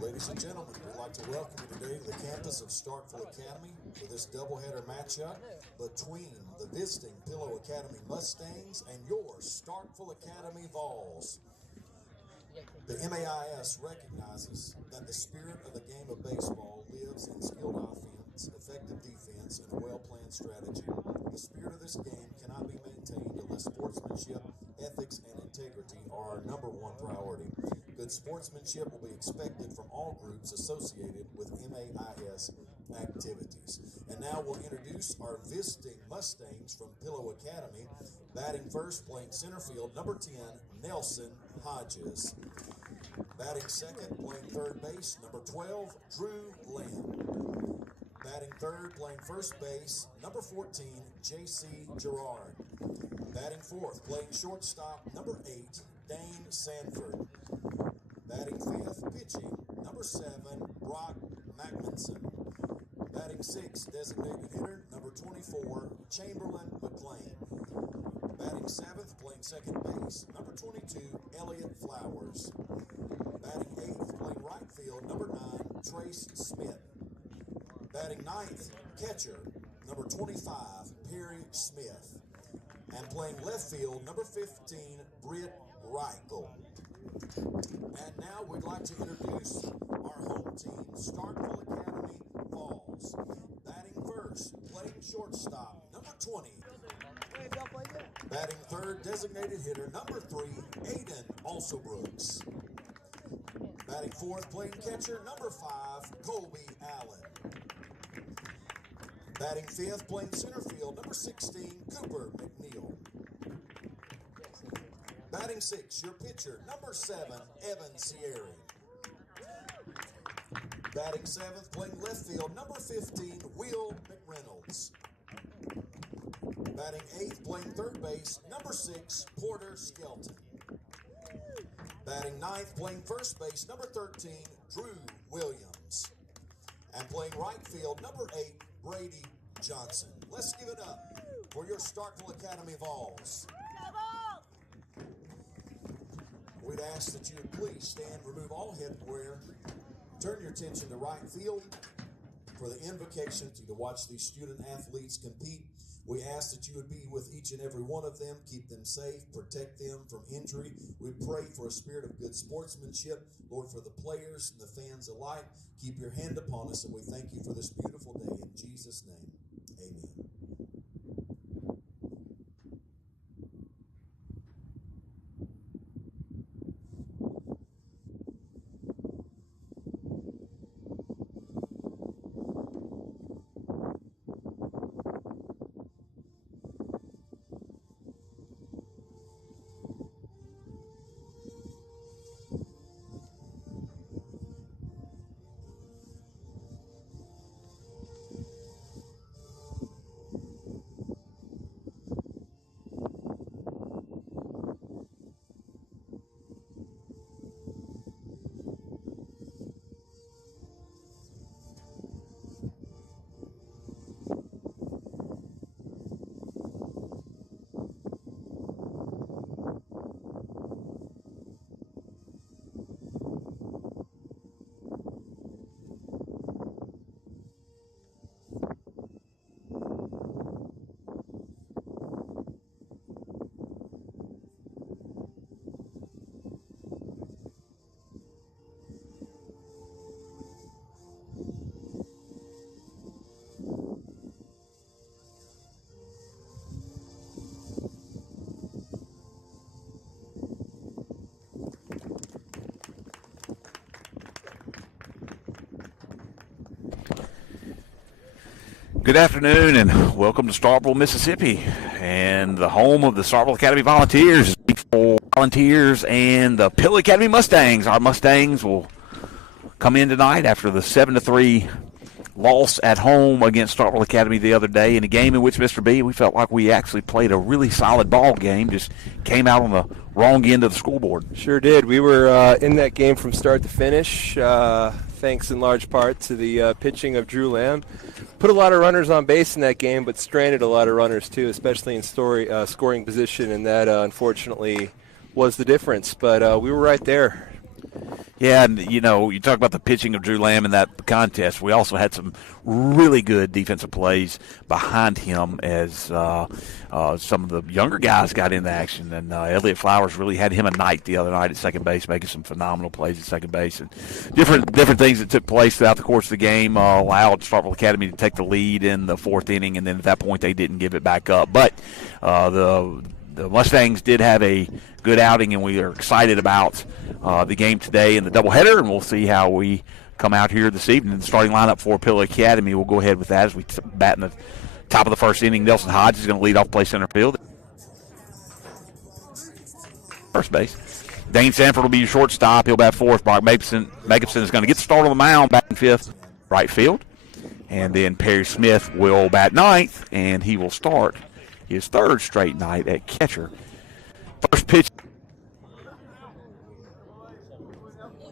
Ladies and gentlemen, we'd like to welcome you today to the campus of Starkville Academy for this doubleheader matchup between the visiting Pillow Academy Mustangs and your Starkville Academy Vols. The MAIS recognizes that the spirit of the game of baseball lives in skilled offense, effective defense, and a well-planned strategy. The spirit of this game cannot be maintained unless sportsmanship, ethics, and integrity are our number one priority. Good sportsmanship will be expected from all groups associated with MAIS activities. And now we'll introduce our visiting Mustangs from Pillow Academy. Batting first, playing center field, number 10, Nelson Hodges. Batting second, playing third base, number 12, Drew Lamb. Batting third, playing first base, number 14, J.C. Gerard. Batting fourth, playing shortstop, number 8, Dane Sanford. Batting fifth, pitching, number 7, Brock Mackinson. Batting sixth, designated hitter, number 24, Chamberlain McLean. Batting seventh, playing second base, number 22, Elliott Flowers. Batting eighth, playing right field, number 9, Trace Smith. Batting ninth, catcher, number 25, Perry Smith. And playing left field, number 15, Britt Reichel. And now we'd like to introduce our home team, Starkville Academy Vols. Batting first, playing shortstop, number 20. Batting third, designated hitter, number 3, Aiden Alsobrooks. Batting fourth, playing catcher, number 5, Colby Allen. Batting fifth, playing center field, number 16, Cooper Mcneil. Batting sixth, your pitcher, number 7, Evan Sierra. Batting seventh, playing left field, number 15, Will McReynolds. Batting eighth, playing third base, number 6, Porter Skelton. Batting ninth, playing first base, number 13, Drew Williams. And playing right field, number 8, Brady Johnson. Let's give it up for your Starkville Academy Vols. We'd ask that you would please stand, remove all headwear, turn your attention to right field for the invocation to watch these student athletes compete. We ask that you would be with each and every one of them, keep them safe, protect them from injury. We pray for a spirit of good sportsmanship, Lord, for the players and the fans alike. Keep your hand upon us, and we thank you for this beautiful day. In Jesus' name, amen. Good afternoon and welcome to Starkville, Mississippi, and the home of the Starkville Academy Volunteers, Volunteers and the Pillow Academy Mustangs. Our Mustangs will come in tonight after the 7-3 loss at home against Starkville Academy the other day in a game in which, Mr. B, we felt like we actually played a really solid ball game, just came out on the wrong end of the scoreboard. Sure did. We were in that game from start to finish, thanks in large part to the pitching of Drew Lamb. Put a lot of runners on base in that game, but stranded a lot of runners too, especially in scoring position, and that unfortunately was the difference. But we were right there. Yeah, and, you talk about the pitching of Drew Lamb in that contest. We also had some really good defensive plays behind him as some of the younger guys got into action. And Elliott Flowers really had him a night the other night at second base, making some phenomenal plays at second base. And different things that took place throughout the course of the game allowed Starkville Academy to take the lead in the fourth inning, and then at that point they didn't give it back up. But the Mustangs did have a good outing, and we are excited about the game today and the doubleheader, and we'll see how we come out here this evening. The starting lineup for Pillow Academy, we'll go ahead with that as we bat in the top of the first inning. Nelson Hodges is going to lead off, play center field. First base. Dane Sanford will be your shortstop. He'll bat fourth. Brock Jacobson is going to get the start on the mound, batting fifth, right field. And then Perry Smith will bat ninth, and he will start his third straight night at catcher. First pitch,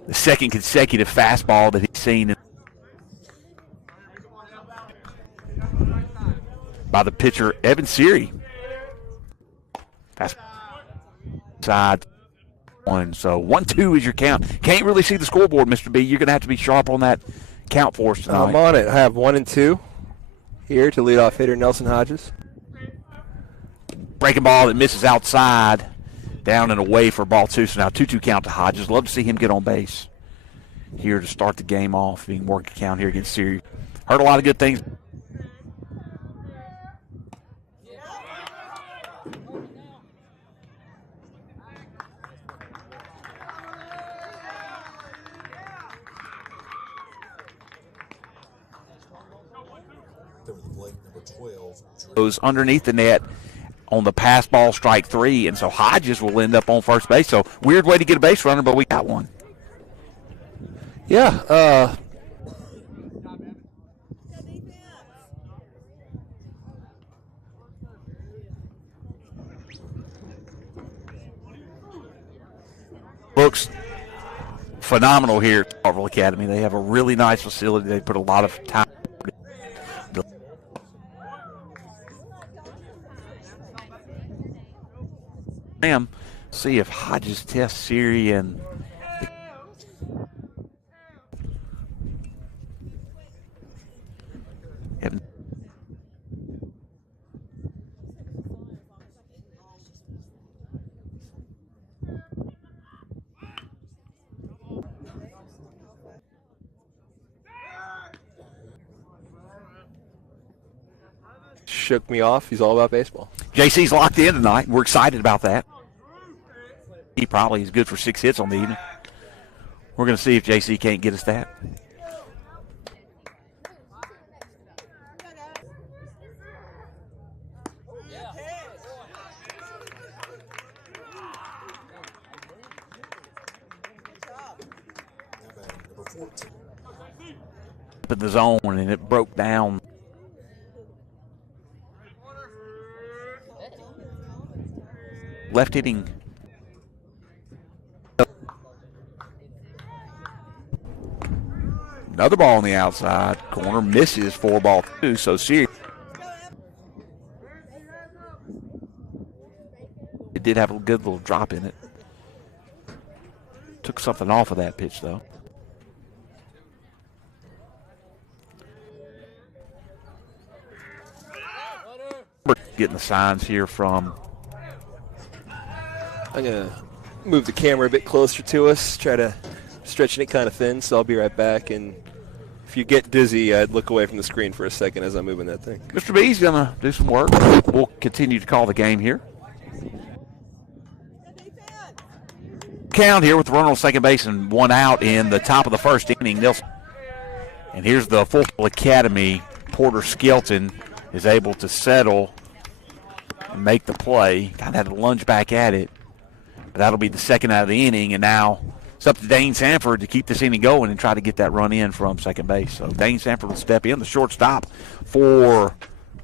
the second consecutive fastball that he's seen by the pitcher, Evan Seary. Fastball side one. So 1-2 is your count. Can't really see the scoreboard, Mr. B. You're going to have to be sharp on that count for us tonight. I'm on it. I have 1 and 2 here to lead off hitter Nelson Hodges. Breaking ball that misses outside, down and away for ball two. So now 2-2 count to Hodges. Love to see him get on base here to start the game off, being working count here against Siri. Heard a lot of good things. Goes underneath the net on the pass ball, strike three, and so Hodges will end up on first base. So weird way to get a base runner, but we got one. Yeah. Looks phenomenal here at Starkville Academy. They have a really nice facility. They put a lot of time. See if Hodges tests Siri and shook me off. He's all about baseball. JC's locked in tonight. We're excited about that. He probably is good for 6 hits on the evening. We're going to see if JC can't get us that. In the zone, and it broke down. Left hitting. Another ball on the outside corner, misses for ball two. So Siri, it did have a good little drop in it. Took something off of that pitch though. We're getting the signs here from. I'm going to move the camera a bit closer to us, try to stretching it kind of thin, so I'll be right back. And if you get dizzy, I'd look away from the screen for a second as I'm moving that thing. Mr. B's going to do some work. We'll continue to call the game here. Count here with the runner on second base and 1 out in the top of the first inning. Nelson. And here's the Starkville Academy. Porter Skelton is able to settle and make the play. Kind of had to lunge back at it. But that'll be the second out of the inning, and now it's up to Dane Sanford to keep this inning going and try to get that run in from second base. So Dane Sanford will step in, the shortstop for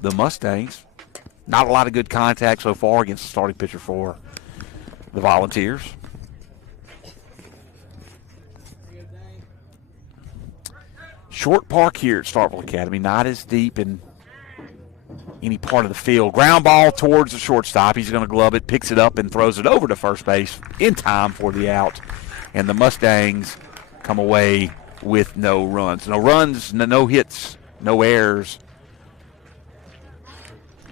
the Mustangs. Not a lot of good contact so far against the starting pitcher for the Volunteers. Short park here at Starkville Academy, not as deep and any part of the field. Ground ball towards the shortstop. He's going to glove it, picks it up, and throws it over to first base in time for the out. And the Mustangs come away with no runs. No runs, no hits, no errors.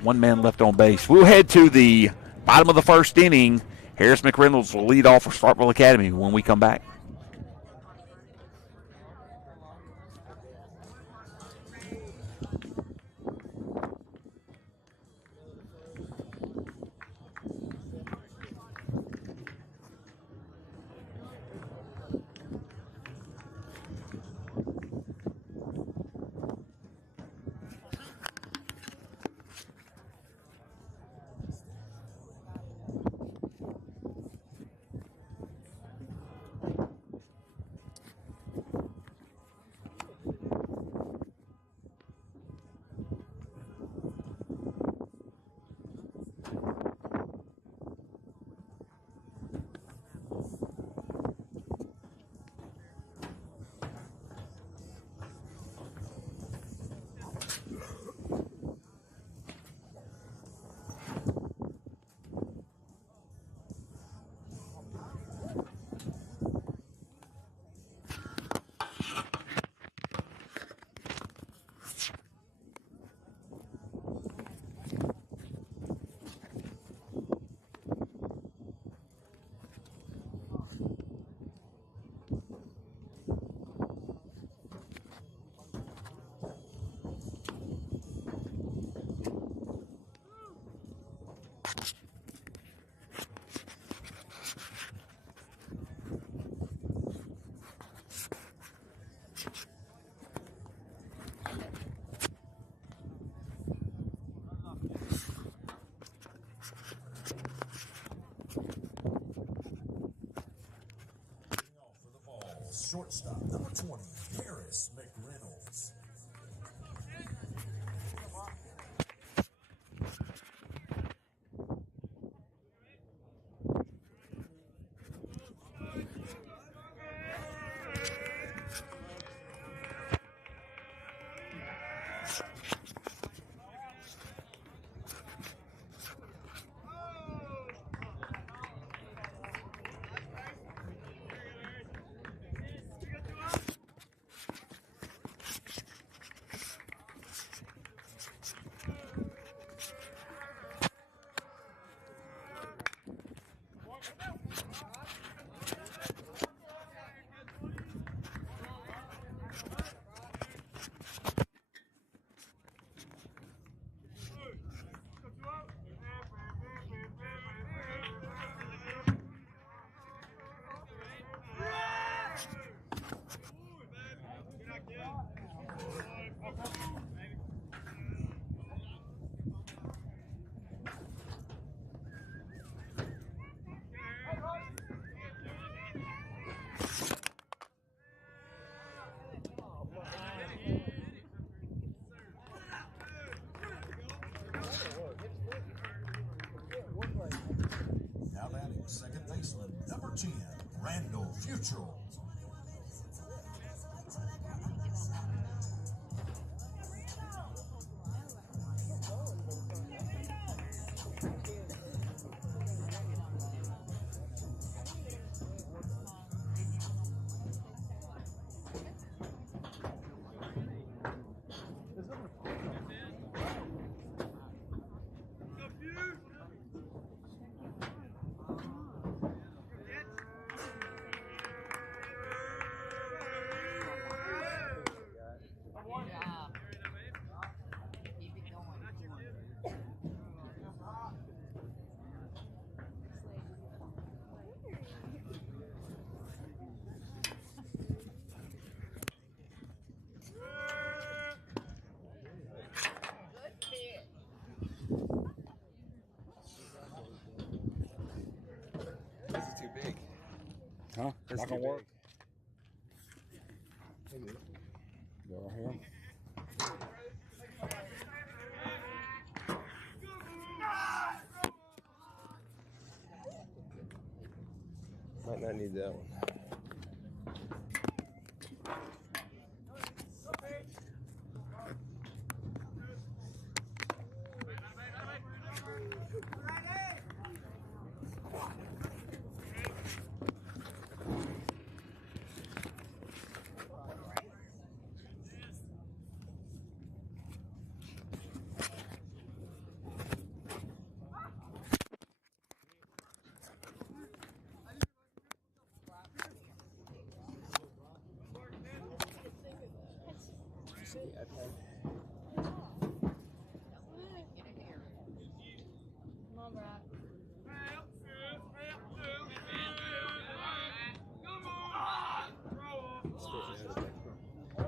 One man left on base. We'll head to the bottom of the first inning. Harris McReynolds will lead off for Starkville Academy when we come back. Shortstop, number 20, Harris McReynolds. Now batting second baseman, number 10, Randall Futrell. Huh? That's Not gonna too work. Go ahead. Might not need that one.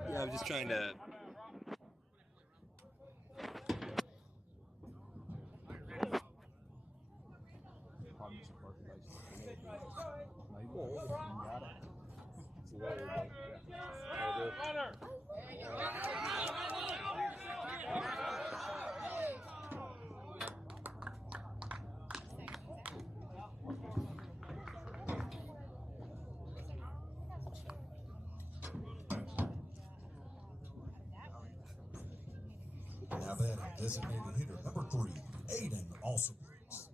Yeah, I'm just trying to. Now batting designated hitter number 3, Aiden Alsobrooks.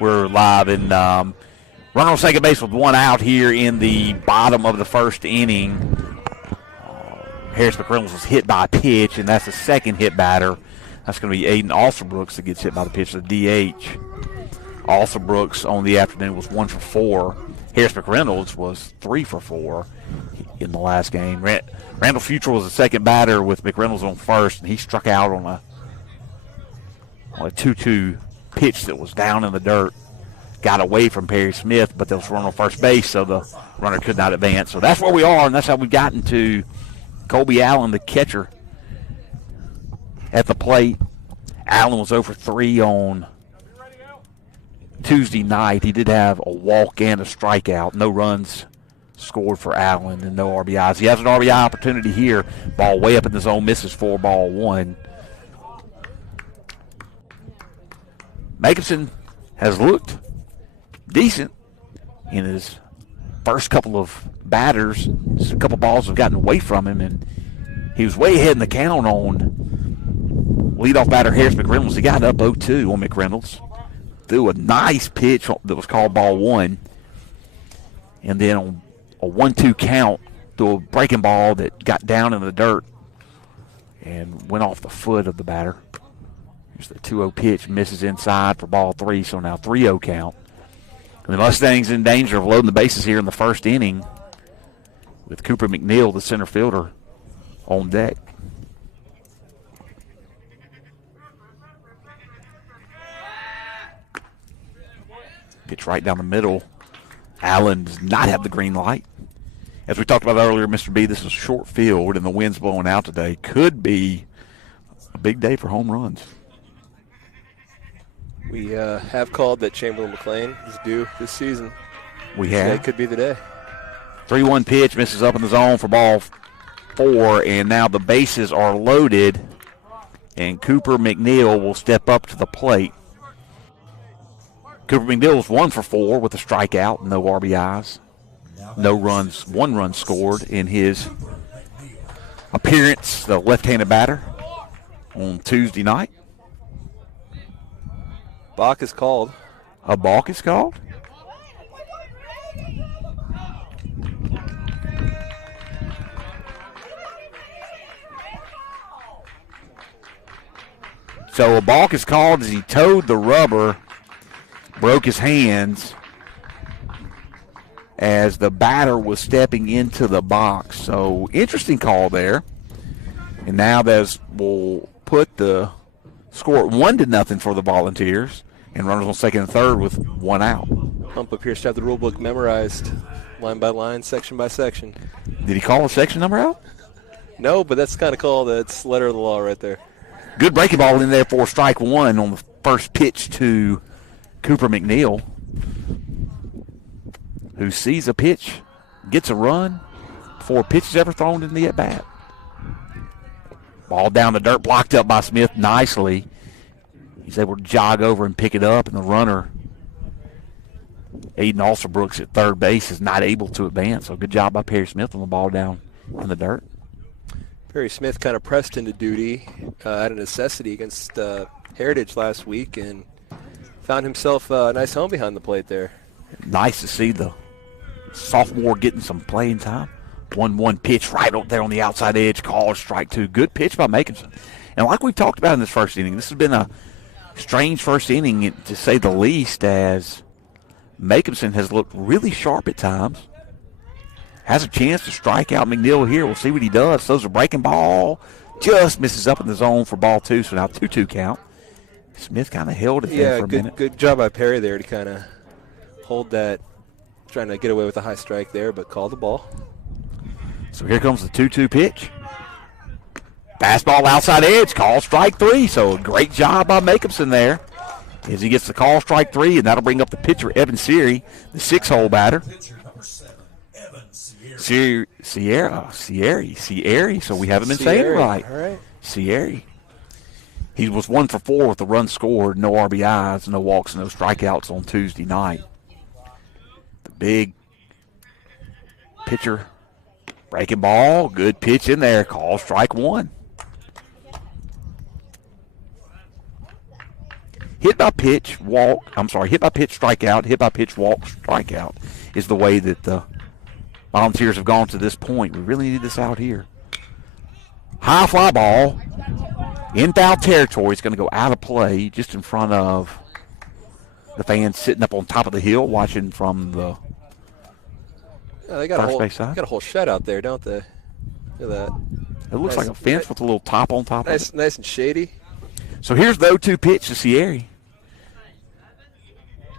We're live in runner on second base with one out here in the bottom of the first inning. Harris McReynolds was hit by a pitch, and that's the second hit batter. That's going to be Aiden Alsobrooks that gets hit by the pitch, the DH. Alsobrooks on the afternoon was 1 for 4. Harris McReynolds was 3 for 4 in the last game. Randall Futrell was the second batter with McReynolds on first, and he struck out on a 2-2 pitch that was down in the dirt. Got away from Perry Smith, but there was a run on first base, so the runner could not advance. So that's where we are, and that's how we've gotten to Colby Allen, the catcher, at the plate. Allen was 0 for 3 on Tuesday night. He did have a walk and a strikeout. No runs scored for Allen and no RBIs. He has an RBI opportunity here. Ball way up in the zone, misses for ball 1. Jacobson has looked decent in his first couple of batters. Just a couple balls have gotten away from him, and he was way ahead in the count on leadoff batter Harris McReynolds. He got up 0-2 on McReynolds. Threw a nice pitch that was called ball 1. And then on a 1-2 count, threw a breaking ball that got down in the dirt and went off the foot of the batter. Here's the 2-0 pitch, misses inside for ball 3, so now 3-0 count. And the Mustangs in danger of loading the bases here in the first inning with Cooper Mcneil, the center fielder, on deck. Pitch right down the middle. Allen does not have the green light. As we talked about earlier, Mr. B, this is a short field, and the wind's blowing out today. Could be a big day for home runs. We have called that Chamberlain McLean is due this season. We have. Today could be the day. 3-1 pitch, misses up in the zone for ball 4, and now the bases are loaded, and Cooper Mcneil will step up to the plate. Cooper Mcneil was 1 for 4 with a strikeout, no RBIs, no runs, 1 run scored in his appearance, the left-handed batter, on Tuesday night. Balk is called. A balk is called? So a balk is called as he towed the rubber, broke his hands as the batter was stepping into the box. So interesting call there. And now that will put the score at 1-0 for the Volunteers, and runners on second and third with 1 out. Hump appears to have the rule book memorized line by line, section by section. Did he call a section number out? No, but that's the kind of call that's letter of the law right there. Good breaking ball in there for strike 1 on the first pitch to Cooper Mcneil, who sees a pitch, gets a run before a pitch is ever thrown in the at-bat. Ball down the dirt, blocked up by Smith nicely. He's able to jog over and pick it up, and the runner, Aiden Alsobrooks at third base, is not able to advance. So good job by Perry Smith on the ball down in the dirt. Perry Smith kind of pressed into duty out of necessity against Heritage last week and found himself a nice home behind the plate there. Nice to see the sophomore getting some playing time. 1-1 pitch right up there on the outside edge, called strike 2. Good pitch by Makinson. And like we've talked about in this first inning, this has been a strange first inning, to say the least, as Makinson has looked really sharp at times. has a chance to strike out Mcneil here. We'll see what he does. Throws a breaking ball. Just misses up in the zone for ball 2, so now 2-2 count. Smith kind of held it there for a minute. Good job by Perry there to kind of hold that, trying to get away with a high strike there, but called the ball. So here comes the 2-2 pitch. Fastball outside edge, call strike 3. So a great job by Jacobson there as he gets the call strike 3, and that'll bring up the pitcher, Evan Seary, the 6-hole batter. Seary. So we haven't been saying it right. All right. Seary. He was 1 for 4 with the run scored, no RBIs, no walks, no strikeouts on Tuesday night. The big pitcher, breaking ball, good pitch in there, call strike 1. Hit by pitch, strikeout, hit by pitch, walk, strikeout is the way that the Volunteers have gone to this point. We really need this out here. High fly ball in foul territory. It's going to go out of play just in front of the fans sitting up on top of the hill watching from the they got first base side. Got a whole shutout there, don't they? Look at that. It looks like a fence with a little top on top of it. Nice and shady. So here's the 0-2 pitch to Seary.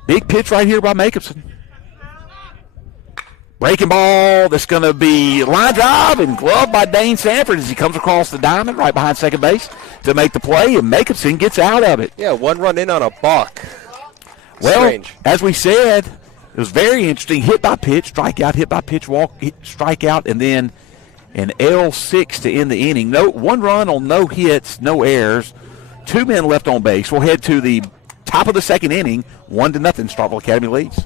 Big pitch right here by Jacobson. Breaking ball that's going to be line drive and gloved by Dane Sanford as he comes across the diamond right behind second base to make the play, and Jacobson gets out of it. Yeah, 1 run in on a balk. Well, strange. As we said, it was very interesting. Hit by pitch, strikeout, hit by pitch, walk, strikeout, and then an L6 to end the inning. 1 run on no hits, no errors. 2 men left on base. We'll head to the top of the second inning. 1-0, Starkville Academy leads.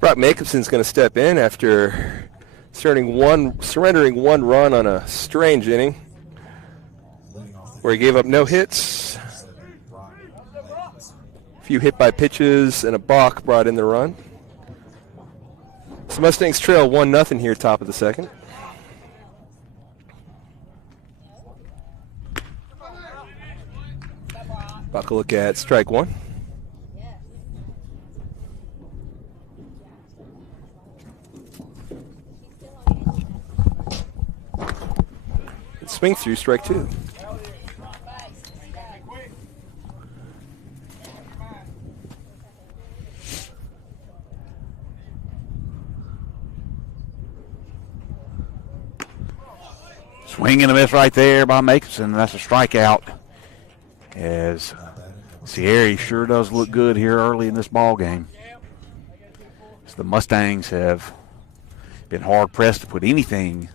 Brock Jacobson's going to step in after surrendering 1 run on a strange inning where he gave up no hits. A few hit by pitches and a balk brought in the run. So Mustangs trail 1-0 here, top of the second. Buck a look at strike 1. Swing through, strike 2. Swing and a miss right there by Jacobson. That's a strikeout. As Seary sure does look good here early in this ball game. So the Mustangs have been hard pressed to put anything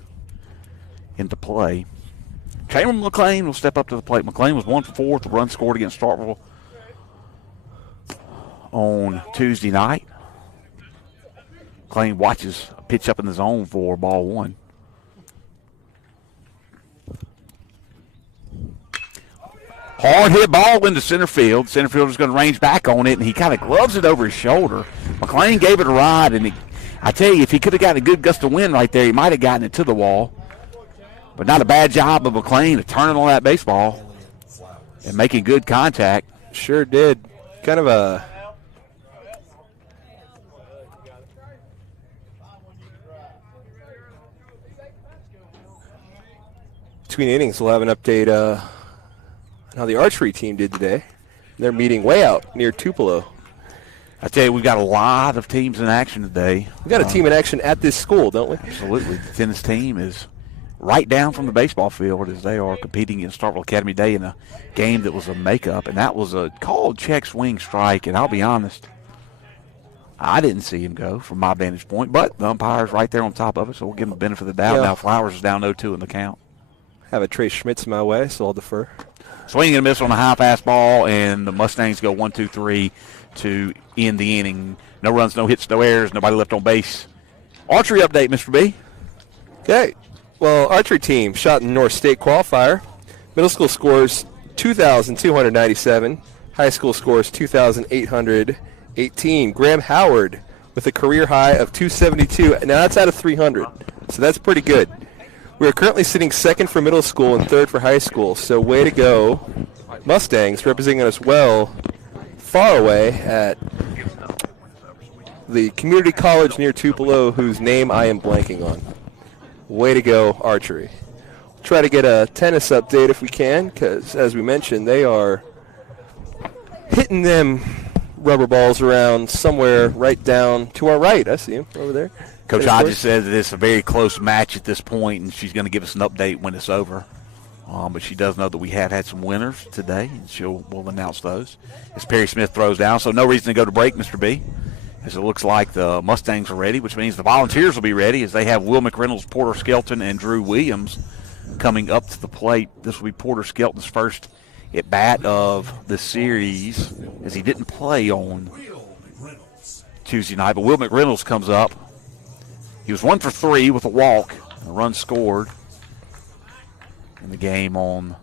into play. Chamberlain McLean will step up to the plate. McLean was 1 for 4 with the run scored against Starkville on Tuesday night. McLean watches a pitch up in the zone for ball 1. Hard hit ball into center field. Center fielder's going to range back on it, and he kind of gloves it over his shoulder. McLean gave it a ride, and I tell you, if he could have gotten a good gust of wind right there, he might have gotten it to the wall. But not a bad job of McLean of turning on that baseball and making good contact. Sure did. Kind of a between innings, we'll have an update on how the archery team did today. They're meeting way out near Tupelo. I tell you, we've got a lot of teams in action today. We've got a team in action at this school, don't we? Absolutely. The tennis team is right down from the baseball field as they are competing against Starkville Academy today in a game that was a makeup, and that was a called check swing strike. And I'll be honest, I didn't see him go from my vantage point, but the umpire's right there on top of it, so we'll give him the benefit of the doubt. Yeah. Now Flowers is down 0-2 in the count. Have a Trey Schmitz my way, so I'll defer. Swing and a miss on a high fastball, and the Mustangs go 1-2-3 to end the inning. No runs, no hits, no errors, nobody left on base. Archery update, Mr. B. Okay. Well, archery team shot in North State qualifier. Middle school scores 2,297. High school scores 2,818. Graham Howard with a career high of 272. Now that's out of 300, so that's pretty good. We are currently sitting second for middle school and third for high school, so way to go, Mustangs, representing us well, far away at the community college near Tupelo, whose name I am blanking on. Way to go, archery. We'll try to get a tennis update if we can, because, as we mentioned, they are hitting them rubber balls around somewhere right down to our right. I see him over there. Coach Hodges says that it's a very close match at this point, and she's going to give us an update when it's over. But she does know that we have had some winners today, and we'll announce those as Perry Smith throws down. So no reason to go to break, Mr. B, as it looks like the Mustangs are ready, which means the Volunteers will be ready as they have Will McReynolds, Porter Skelton, and Drew Williams coming up to the plate. This will be Porter Skelton's first at bat of the series, as he didn't play on Tuesday night. But Will McReynolds comes up. He was 1 for 3 with a walk, a run scored in the game on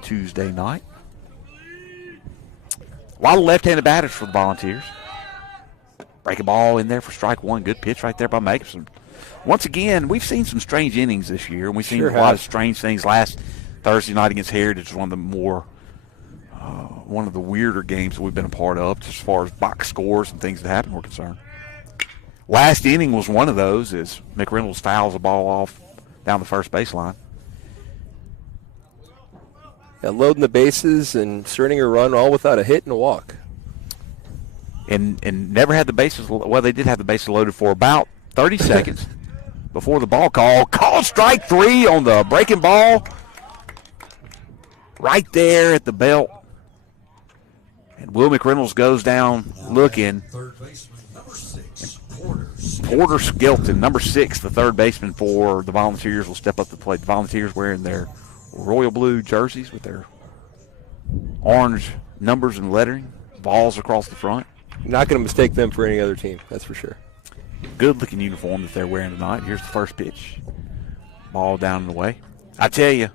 Tuesday night. A lot of left-handed batters for the Volunteers. Break a ball in there for strike 1. Good pitch right there by Makeson. Once again, we've seen some strange innings this year, and we've seen a lot of strange things. Last Thursday night against Heritage was one of the weirder games that we've been a part of, as far as box scores and things that happen were concerned. Last inning was one of those as McReynolds fouls a ball off down the first baseline. Yeah, loading the bases and starting a run all without a hit and a walk. And never had the bases, well, they did have the bases loaded for about 30 seconds before the ball call. Called strike 3 on the breaking ball right there at the belt. And Will McReynolds goes down looking. Porter Skelton, number 6, the third baseman for the Volunteers, will step up to the plate. The Volunteers wearing their royal blue jerseys with their orange numbers and lettering, balls across the front. Not going to mistake them for any other team, that's for sure. Good-looking uniform that they're wearing tonight. Here's the first pitch. Ball down and away. I tell you,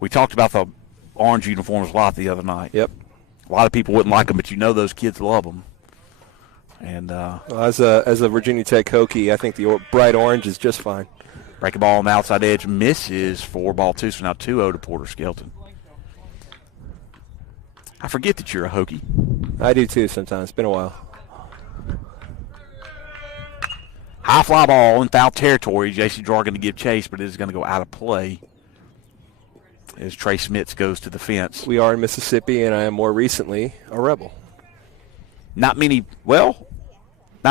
we talked about the orange uniforms a lot the other night. Yep. A lot of people wouldn't like them, but you know those kids love them. And as a Virginia Tech Hokie, I think the bright orange is just fine. Break a ball on the outside edge, misses for ball 2, so now 2-0 to Porter Skelton. I forget that you're a Hokie. I do too sometimes. It's been a while. High fly ball in foul territory. J.C. Draw going to give chase, but it is going to go out of play as Trey Schmitz goes to the fence. We are in Mississippi, and I am more recently a Rebel. Not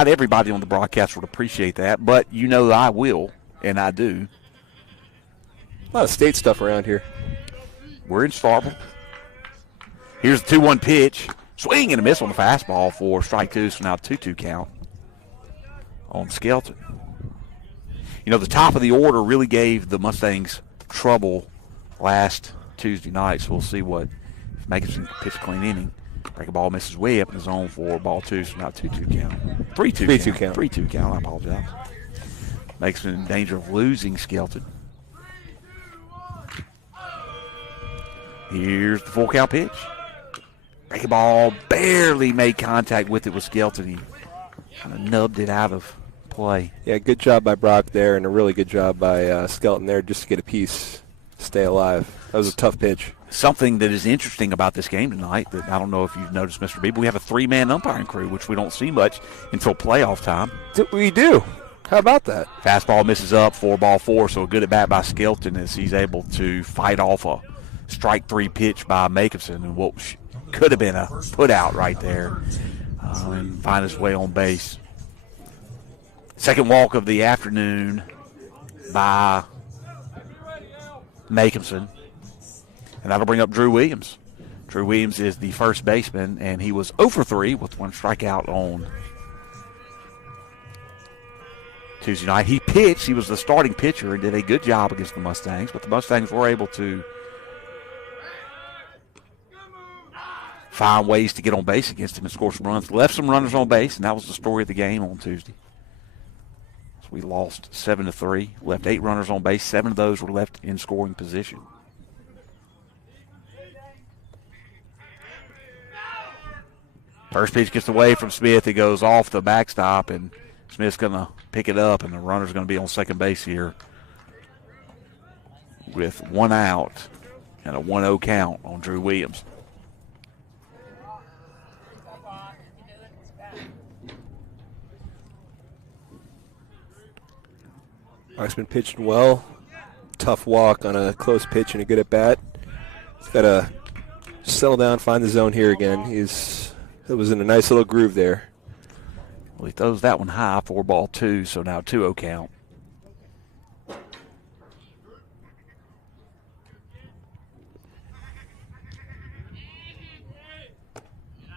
everybody on the broadcast would appreciate that, but you know I will, and I do. A lot of state stuff around here. We're in Starkville. Here's the 2-1 pitch. Swing and a miss on the fastball for strike 2, so now 2-2 count on Skelton. You know, the top of the order really gave the Mustangs trouble last Tuesday night, so we'll see what if Makinson pitch a clean inning. Break a ball misses way up in the zone for ball 2, so now 2-2 count. 3-2 count. 3-2 count, I apologize. Makinson in danger of losing Skelton. Here's the full count pitch. Breaking ball, barely made contact with it with Skelton. He kind of nubbed it out of play. Yeah, good job by Brock there, and a really good job by Skelton there just to get a piece, stay alive. That was a tough pitch. Something that is interesting about this game tonight that I don't know if you've noticed, Mr. B, but we have a 3-man umpiring crew, which we don't see much until playoff time. We do. How about that? Fastball misses up, 4-4, so a good at bat by Skelton as he's able to fight off a strike 3 pitch by Makinson, and what could have been a put out right there, and find his way on base. Second walk of the afternoon by Makinson, and that'll bring up Drew Williams. Drew Williams is the first baseman, and he was 0 for 3 with 1 strikeout on Tuesday night. He pitched. He was the starting pitcher and did a good job against the Mustangs, but the Mustangs were able to find ways to get on base against him and score some runs. Left some runners on base, and that was the story of the game on Tuesday. So we lost 7-3, left 8 runners on base. 7 of those were left in scoring position. First pitch gets away from Smith. It goes off the backstop, and Smith's going to pick it up, and the runner's going to be on second base here with 1 out and a 1-0 count on Drew Williams. Marksman pitched well. Tough walk on a close pitch and a good at bat. He's got to settle down, find the zone here again. It was in a nice little groove there. Well, he throws that one high, 4-2, so now 2-0 count.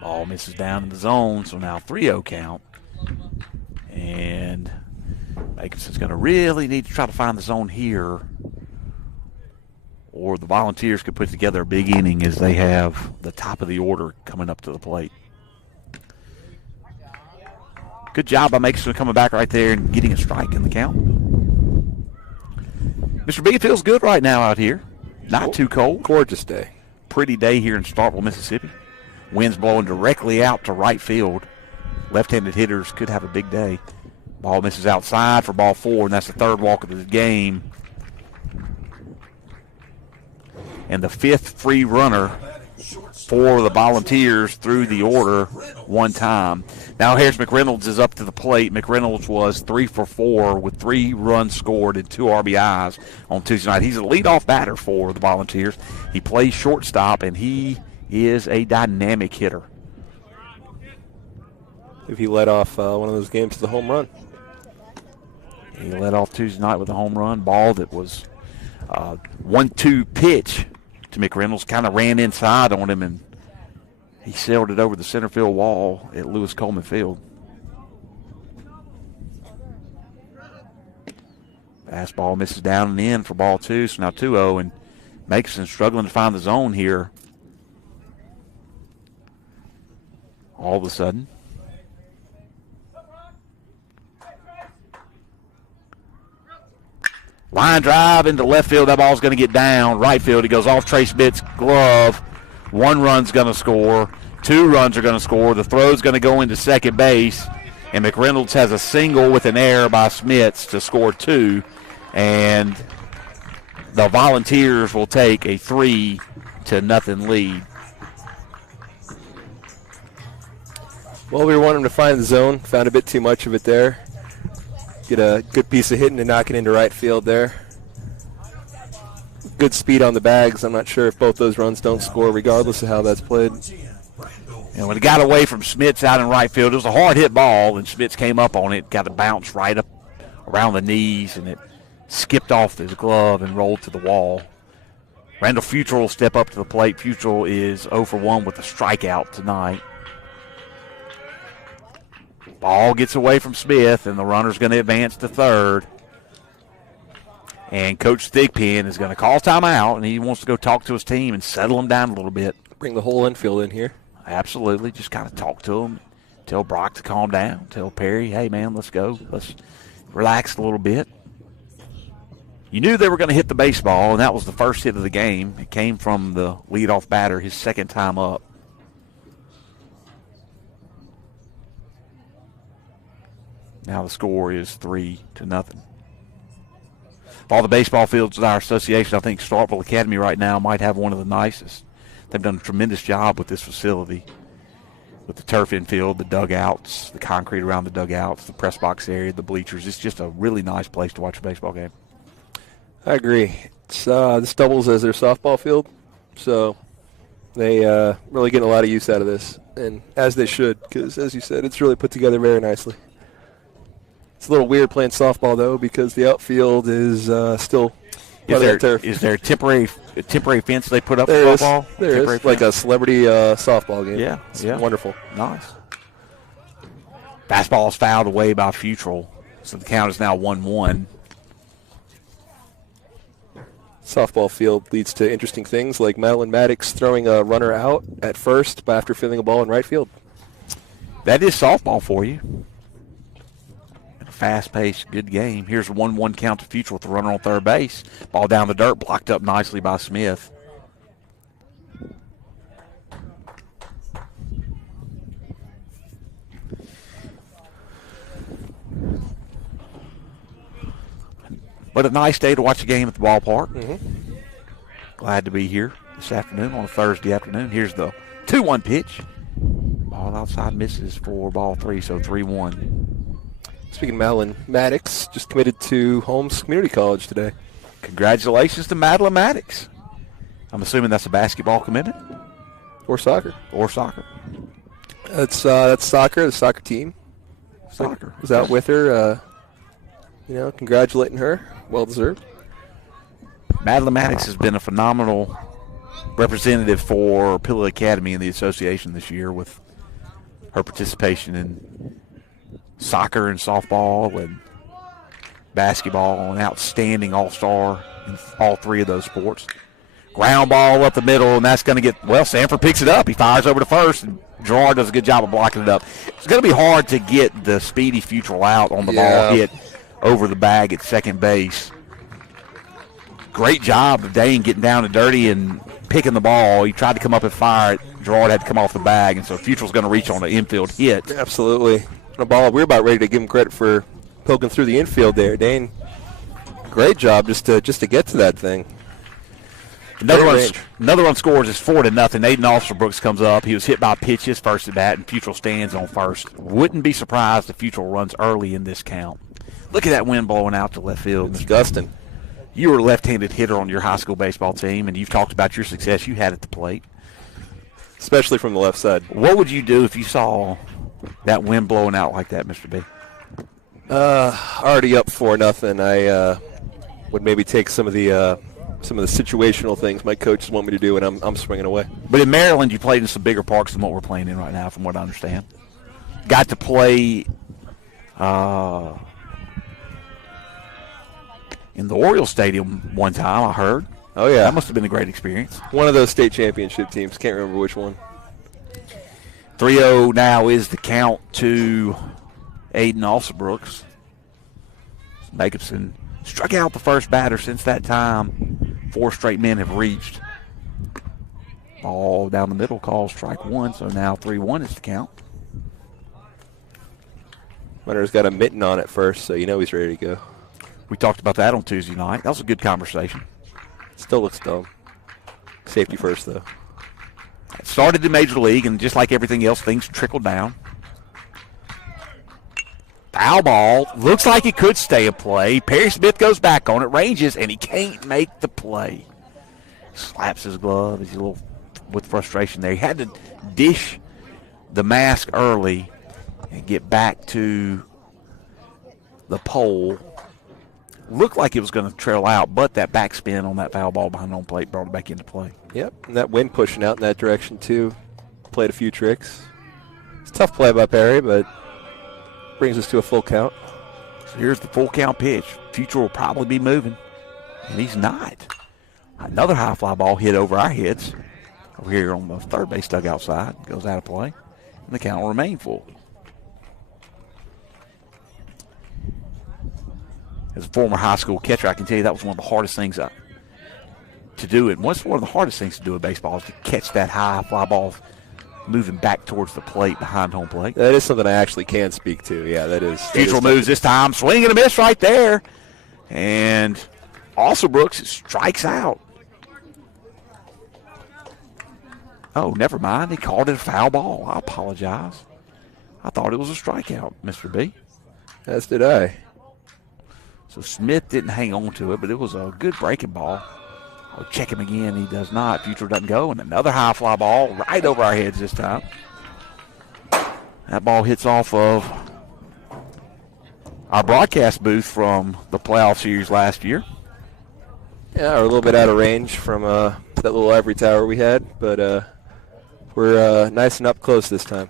Ball misses down in the zone, so now 3-0 count. And Makinson's going to really need to try to find the zone here, or the Volunteers could put together a big inning as they have the top of the order coming up to the plate. Good job by Makinson coming back right there and getting a strike in the count. Mr. B, it feels good right now out here. Not too cold. Gorgeous day. Pretty day here in Starkville, Mississippi. Wind's blowing directly out to right field. Left-handed hitters could have a big day. Ball misses outside for ball 4, and that's the 3rd walk of the game. And the 5th free runner for the Volunteers through the order 1 time. Now Harris McReynolds is up to the plate. McReynolds was 3 for 4 with 3 runs scored and 2 RBIs on Tuesday night. He's a leadoff batter for the Volunteers. He plays shortstop, and he is a dynamic hitter. If he led off one of those games to the home run. He led off Tuesday night with a home run. Ball that was 1-2 pitch to McReynolds, kind of ran inside on him, and he sailed it over the center field wall at Lewis Coleman Field. Fastball misses down and in for ball 2, so now 2-0, and Makinson struggling to find the zone here. All of a sudden. Line drive into left field. That ball's going to get down. Right field. It goes off Trey Smith's glove. 1 run's going to score. 2 runs are going to score. The throw's going to go into second base. And McReynolds has a single with an error by Smits to score 2. And the Volunteers will take a 3-0 lead. Well, we were wanting to find the zone. Found a bit too much of it there. Get a good piece of hitting and knock it into right field there. Good speed on the bags. I'm not sure if both those runs don't score regardless of how that's played. And when it got away from Smits out in right field, it was a hard hit ball, and Smits came up on it, got to bounce right up around the knees, and it skipped off his glove and rolled to the wall. Randall Futrell will step up to the plate. Futrell is 0 for 1 with a strikeout tonight. Ball gets away from Smith, and the runner's going to advance to third. And Coach Thigpen is going to call timeout, and he wants to go talk to his team and settle them down a little bit. Bring the whole infield in here. Absolutely. Just kind of talk to them. Tell Brock to calm down. Tell Perry, hey, man, let's go. Let's relax a little bit. You knew they were going to hit the baseball, and that was the first hit of the game. It came from the leadoff batter, his second time up. Now the score is 3-0. All the baseball fields in our association, I think Starkville Academy right now might have one of the nicest. They've done a tremendous job with this facility, with the turf infield, the dugouts, the concrete around the dugouts, the press box area, the bleachers. It's just a really nice place to watch a baseball game. I agree. It's, this doubles as their softball field, so they really getting a lot of use out of this, and as they should, because, as you said, it's really put together very nicely. It's a little weird playing softball, though, because the outfield is still part of the turf. Is there a temporary fence they put up for There softball? is, like a celebrity softball game. Yeah, it's yeah. wonderful. Nice. Fastball is fouled away by Futrell, so the count is now 1-1. Softball field leads to interesting things like Madeline Maddox throwing a runner out at first after fielding a ball in right field. That is softball for you. Fast-paced, good game. Here's a 1-1 count to Futrell with the runner on third base. Ball down the dirt, blocked up nicely by Smith. But a nice day to watch a game at the ballpark. Mm-hmm. Glad to be here this afternoon on a Thursday afternoon. Here's the 2-1 pitch. Ball outside misses for ball 3, so 3-1. Speaking of Madeline Maddox, just committed to Holmes Community College today. Congratulations to Madeline Maddox. I'm assuming that's a basketball commitment? Or soccer. Or soccer. That's soccer, the soccer team. Soccer. Was out with her, congratulating her. Well deserved. Madeline Maddox has been a phenomenal representative for Pillow Academy in the association this year with her participation in soccer and softball and basketball, an outstanding all-star in all three of those sports. Ground ball up the middle, and that's going to get, Sanford picks it up. He fires over to first, and Gerard does a good job of blocking it up. It's going to be hard to get the speedy Futrell out on the ball hit over the bag at second base. Great job of Dane getting down and dirty and picking the ball. He tried to come up and fire it. Gerard had to come off the bag, and so Futrell's going to reach on the infield hit. Absolutely. A ball, we're about ready to give him credit for poking through the infield there. Dane, great job just to get to that thing. Another one scores. It's 4-0. Aiden Officer-Brooks comes up. He was hit by a pitch his first at bat, and Futrell stands on first. Wouldn't be surprised if Futrell runs early in this count. Look at that wind blowing out to left field. It's gusting. You were a left-handed hitter on your high school baseball team, and you've talked about your success you had at the plate. Especially from the left side. What would you do if you saw that wind blowing out like that, Mr. B? Already up 4-0. I would maybe take some of the situational things my coaches want me to do, and I'm swinging away. But in Maryland, you played in some bigger parks than what we're playing in right now, from what I understand. Got to play in the Orioles Stadium one time, I heard. Oh, yeah. That must have been a great experience. One of those state championship teams. Can't remember which one. 3-0 now is the count to Aiden Alsbrooks. Jacobson struck out the first batter since that time. 4 straight men have reached. Ball down the middle, called strike 1, so now 3-1 is the count. Runner's got a mitten on at first, so you know he's ready to go. We talked about that on Tuesday night. That was a good conversation. Still looks dumb. Safety first, though. It started in Major League, and just like everything else, things trickled down. Foul ball. Looks like it could stay a play. Perry Smith goes back on it, ranges, and he can't make the play. Slaps his glove. He's a little with frustration there. He had to dish the mask early and get back to the pole. Looked like it was going to trail out, but that backspin on that foul ball behind home plate brought it back into play. Yep, and that wind pushing out in that direction, too. Played a few tricks. It's a tough play by Perry, but brings us to a full count. So here's the full count pitch. Future will probably be moving. And he's not. Another high fly ball hit over our heads. Over here on the third base dugout side. Goes out of play. And the count will remain full. As a former high school catcher, I can tell you that was one of the hardest things to do. And what's one of the hardest things to do in baseball is to catch that high fly ball moving back towards the plate behind home plate. That is something I actually can speak to. Yeah, that is. Futural moves this time. Swing and a miss right there. And also Brooks strikes out. Oh, never mind. He called it a foul ball. I apologize. I thought it was a strikeout, Mr. B. As did I. So Smith didn't hang on to it, but it was a good breaking ball. I'll check him again. He does not. Future doesn't go. And another high fly ball right over our heads this time. That ball hits off of our broadcast booth from the playoff series last year. Yeah, we're a little bit out of range from that little ivory tower we had, but we're nice and up close this time.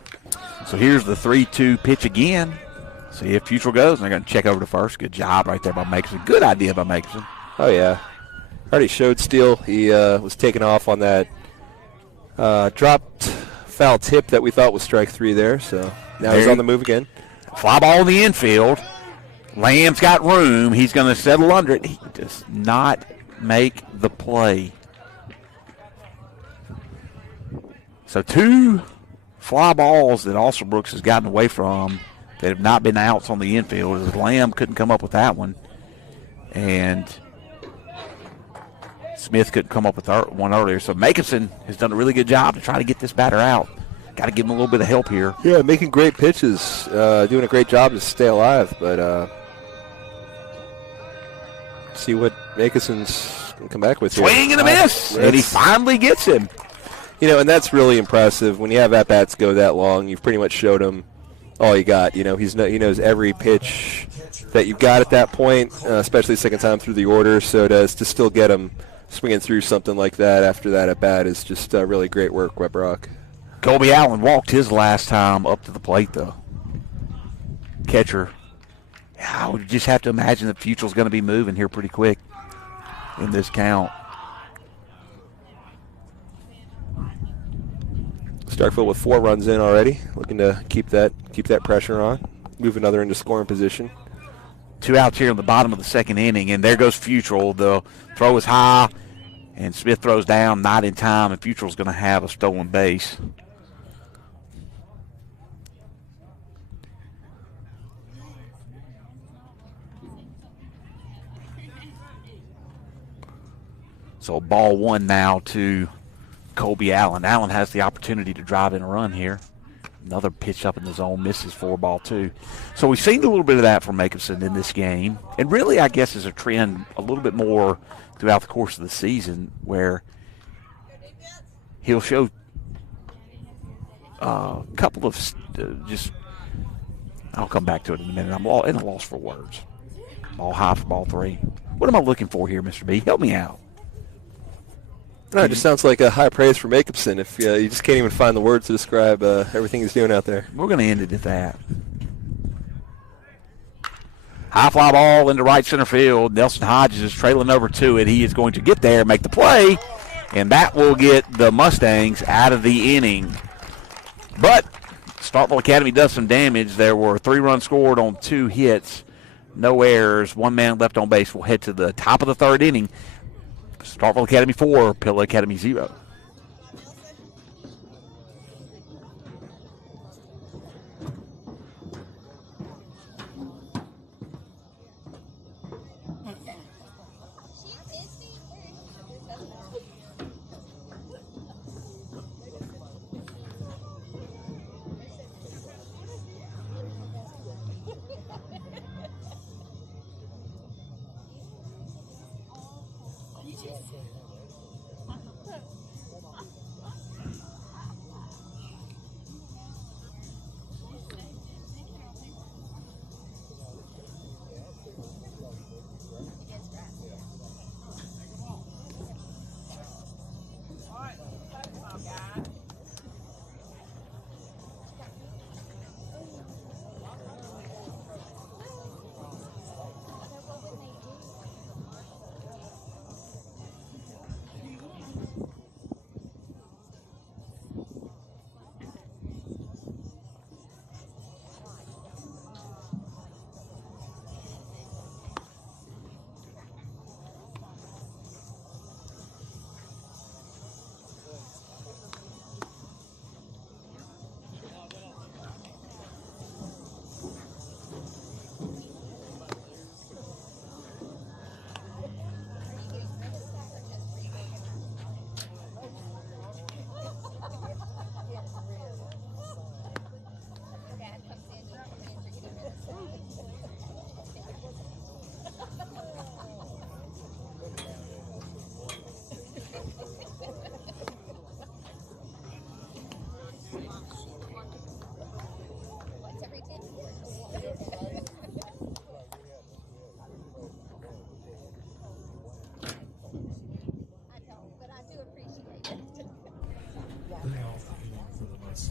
So here's the 3-2 pitch again. See if Future goes, and they're going to check over to first. Good job right there by Makerson. Good idea by Makerson. Oh, yeah. Already showed Steele. He was taken off on that dropped foul tip that we thought was strike 3 there, so now he's on the move again. Fly ball in the infield. Lamb's got room. He's going to settle under it. He does not make the play. So 2 fly balls that also Brooks has gotten away from that have not been outs on the infield. As Lamb couldn't come up with that one. And Smith couldn't come up with one earlier. So Makinson has done a really good job to try to get this batter out. Got to give him a little bit of help here. Yeah, making great pitches, doing a great job to stay alive. But see what Makison's going to come back with here. Swing and a miss, and he finally gets him. You know, and that's really impressive. When you have at-bats go that long, you've pretty much showed him all you got. You know, he knows every pitch that you've got at that point, especially second time through the order. So to still get him swinging through something like that after that at-bat is just really great work by Brock. Colby Allen walked his last time up to the plate, though. Catcher. I would just have to imagine the Future's going to be moving here pretty quick in this count. Starkville with 4 runs in already, looking to keep that pressure on, move another into scoring position. 2 outs here in the bottom of the second inning, and there goes Futrell. The throw is high, and Smith throws down, not in time, and Futrell's going to have a stolen base. So ball 1 now to Colby Allen. Allen has the opportunity to drive in a run here. Another pitch up in the zone, misses for ball 2. So we've seen a little bit of that from Makinson in this game. And really, I guess, is a trend a little bit more throughout the course of the season where he'll show a couple of I'll come back to it in a minute. I'm at a loss for words. Ball high for ball 3. What am I looking for here, Mr. B? Help me out. No, it just sounds like a high praise for Makipson if you just can't even find the words to describe everything he's doing out there. We're going to end it at that. High fly ball into right center field. Nelson Hodges is trailing over to it. He is going to get there, make the play, and that will get the Mustangs out of the inning. But Starkville Academy does some damage. There were 3 runs scored on 2 hits, no errors, 1 man left on base. We'll head to the top of the 3rd inning. Starkville Academy 4, Pillow Academy 0.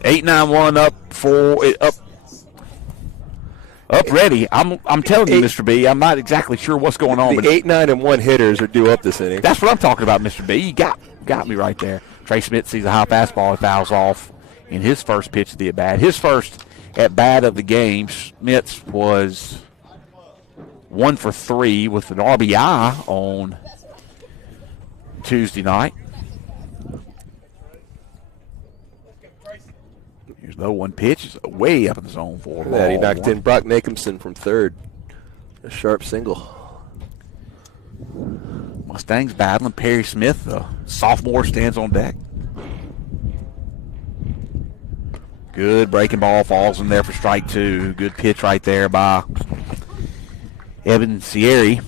8-9-1 up ready. I'm telling you, Mr. B, I'm not exactly sure what's going on. The 8, 9, and 1 hitters are due up this inning. That's what I'm talking about, Mr. B. You got me right there. Trey Smith sees a high fastball and fouls off in his first pitch of the at-bat. His first at-bat of the game, Smith was 1 for 3 with an RBI on Tuesday night. Here's the 0-1 pitch. It's way up in the zone for that. He knocked in Brock Nicholson from third. A sharp single. Mustangs battling. Perry Smith, the sophomore, stands on deck. Good breaking ball, falls in there for strike 2. Good pitch right there by Evan Sierra.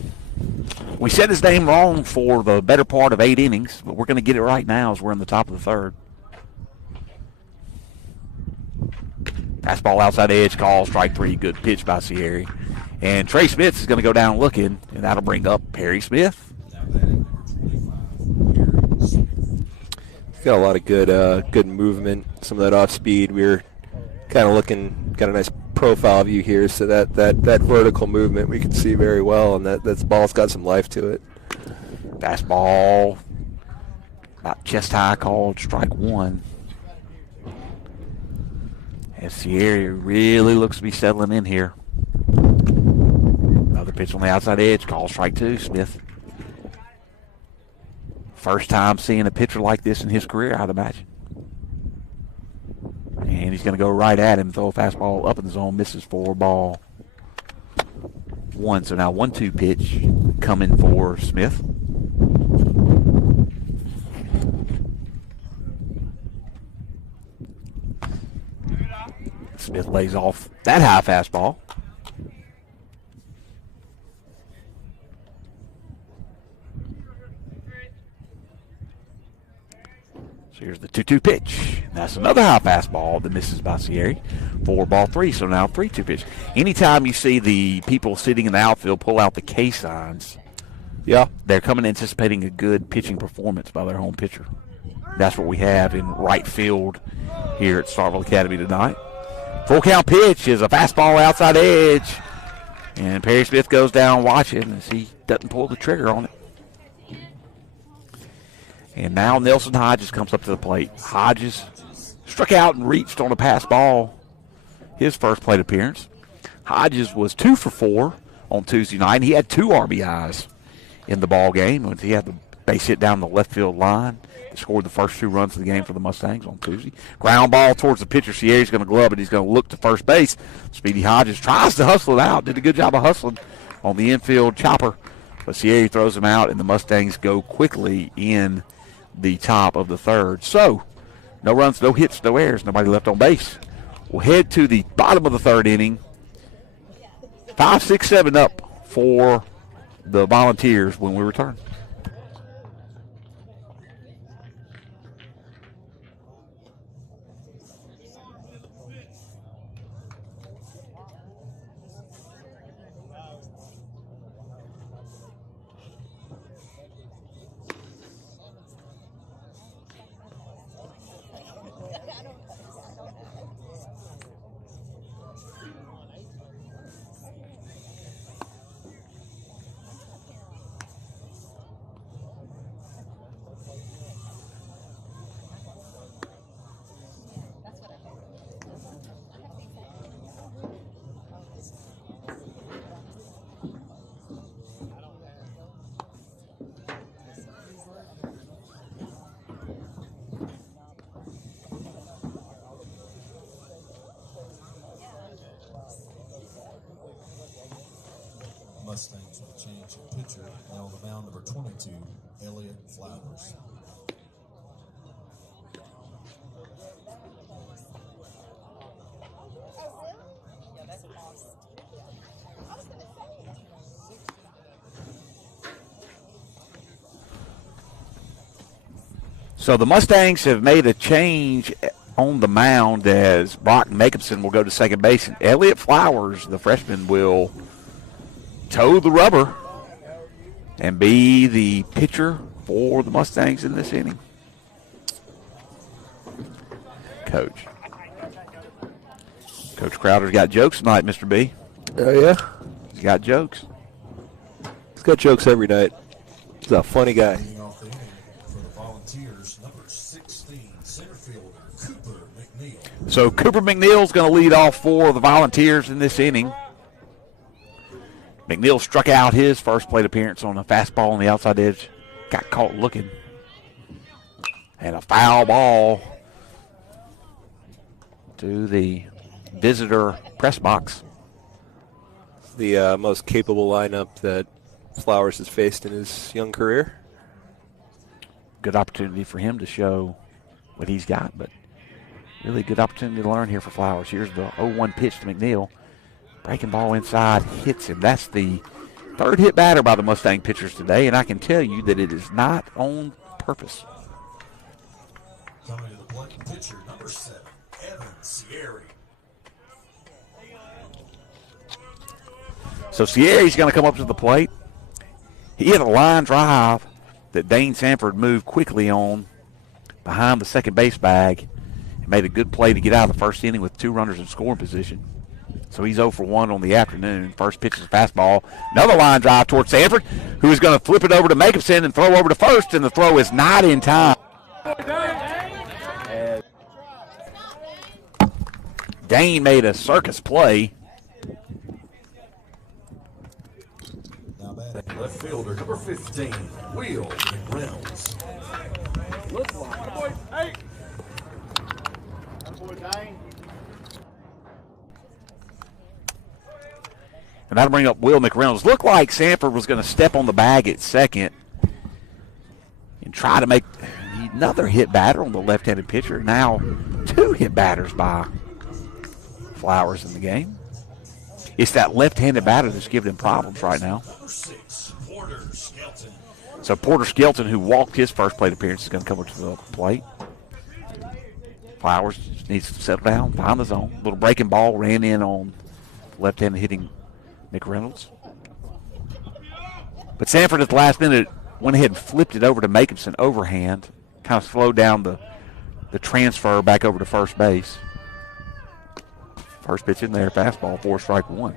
We said his name wrong for the better part of 8 innings, but we're going to get it right now as we're in the top of the third. Fastball outside edge, call, strike 3. Good pitch by Sierra. And Trey Smith is going to go down looking, and that'll bring up Perry Smith. He's got a lot of good movement, some of that off speed. We're kind of looking, got a nice profile view here, so that vertical movement we can see very well, and that ball's got some life to it. Fastball, about chest high, called strike 1. As Sierra really looks to be settling in here. Another pitch on the outside edge, call strike 2, Smith. First time seeing a pitcher like this in his career, I'd imagine. And he's going to go right at him, throw a fastball up in the zone, misses for ball 1. So now 1-2 pitch coming for Smith. Smith lays off that high fastball. So here's the 2-2 pitch. That's another high fastball that misses by Sierra for ball 3. So now 3-2 pitch. Anytime you see the people sitting in the outfield pull out the K signs, yeah, they're coming anticipating a good pitching performance by their home pitcher. That's what we have in right field here at Starkville Academy tonight. Full count pitch is a fastball outside edge. And Perry Smith goes down watching as he doesn't pull the trigger on it. And now Nelson Hodges comes up to the plate. Hodges struck out and reached on a pass ball his first plate appearance. Hodges was 2 for 4 on Tuesday night. He had 2 RBIs in the ball game. He had the base hit down the left field line. Scored the first 2 runs of the game for the Mustangs on Tuesday. Ground ball towards the pitcher. Sierra's going to glove it. He's going to look to first base. Speedy Hodges tries to hustle it out. Did a good job of hustling on the infield chopper. But Sierra throws him out, and the Mustangs go quickly in the top of the third. So, no runs, no hits, no errors, nobody left on base. We'll head to the bottom of the third inning. 5-6-7 up for the Volunteers when we return. Mustangs with a change of pitcher, and on the mound, number 22, Elliott Flowers. So the Mustangs have made a change on the mound as Brock Nicholson will go to second base, and Elliott Flowers, the freshman, will toe the rubber and be the pitcher for the Mustangs in this inning. Coach. Coach Crowder's got jokes tonight, Mr. B. Oh, yeah? He's got jokes. He's got jokes every night. He's a funny guy. Leading off the inning for the Volunteers, number 16, center fielder Cooper Mcneil. So Cooper McNeil's going to lead off for the Volunteers in this inning. McNeil struck out his first plate appearance on a fastball on the outside edge. Got caught looking. And a foul ball to the visitor press box. The most capable lineup that Flowers has faced in his young career. Good opportunity for him to show what he's got, but really good opportunity to learn here for Flowers. Here's the 0-1 pitch to McNeil. Breaking ball inside, hits him. That's the third hit batter by the Mustang pitchers today, and I can tell you that it is not on purpose. Coming to the plate, pitcher number 7, Evan Sierra. So Sierra's going to come up to the plate. He hit a line drive that Dane Sanford moved quickly on behind the second base bag and made a good play to get out of the first inning with 2 runners in scoring position. So he's 0 for 1 on the afternoon. First pitch is a fastball. Another line drive towards Sanford, who is going to flip it over to Jacobson and throw over to first, and the throw is not in time. Dane made a circus play. Now batting left fielder number 15, Will Reynolds. And that'll bring up Will McReynolds. Looked like Sanford was going to step on the bag at second and try to make another hit batter on the left-handed pitcher. Now 2 hit batters by Flowers in the game. It's that left-handed batter that's giving him problems right now. Number 6, Porter Skelton. So Porter Skelton, who walked his first plate appearance, is going to come up to the plate. Flowers needs to settle down, find the zone. Little breaking ball, ran in on left-handed hitting McReynolds. But Sanford at the last minute went ahead and flipped it over to Jacobson overhand, kind of slowed down the transfer back over to first base. First pitch in there, fastball, 4 strike 1.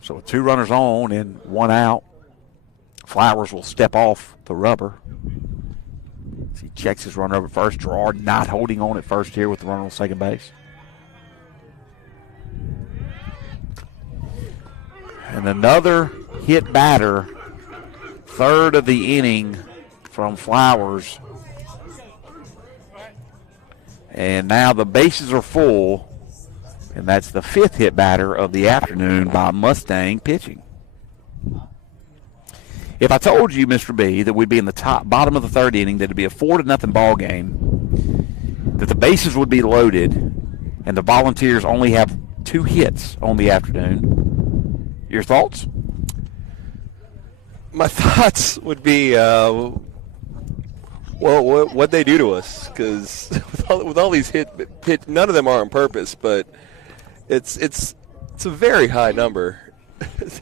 So with 2 runners on and 1 out, Flowers will step off the rubber. He checks his runner over at first. Gerard not holding on at first here with the runner on second base. And another hit batter, third of the inning from Flowers. And now the bases are full, and that's the 5th hit batter of the afternoon by Mustang pitching. If I told you, Mr. B, that we'd be in the bottom of the 3rd inning, that it'd be a 4-0 ball game, that the bases would be loaded, and the Volunteers only have 2 hits on the afternoon, your thoughts? My thoughts would be, well, what'd they do to us? Because with all these hit, none of them are on purpose, but it's a very high number.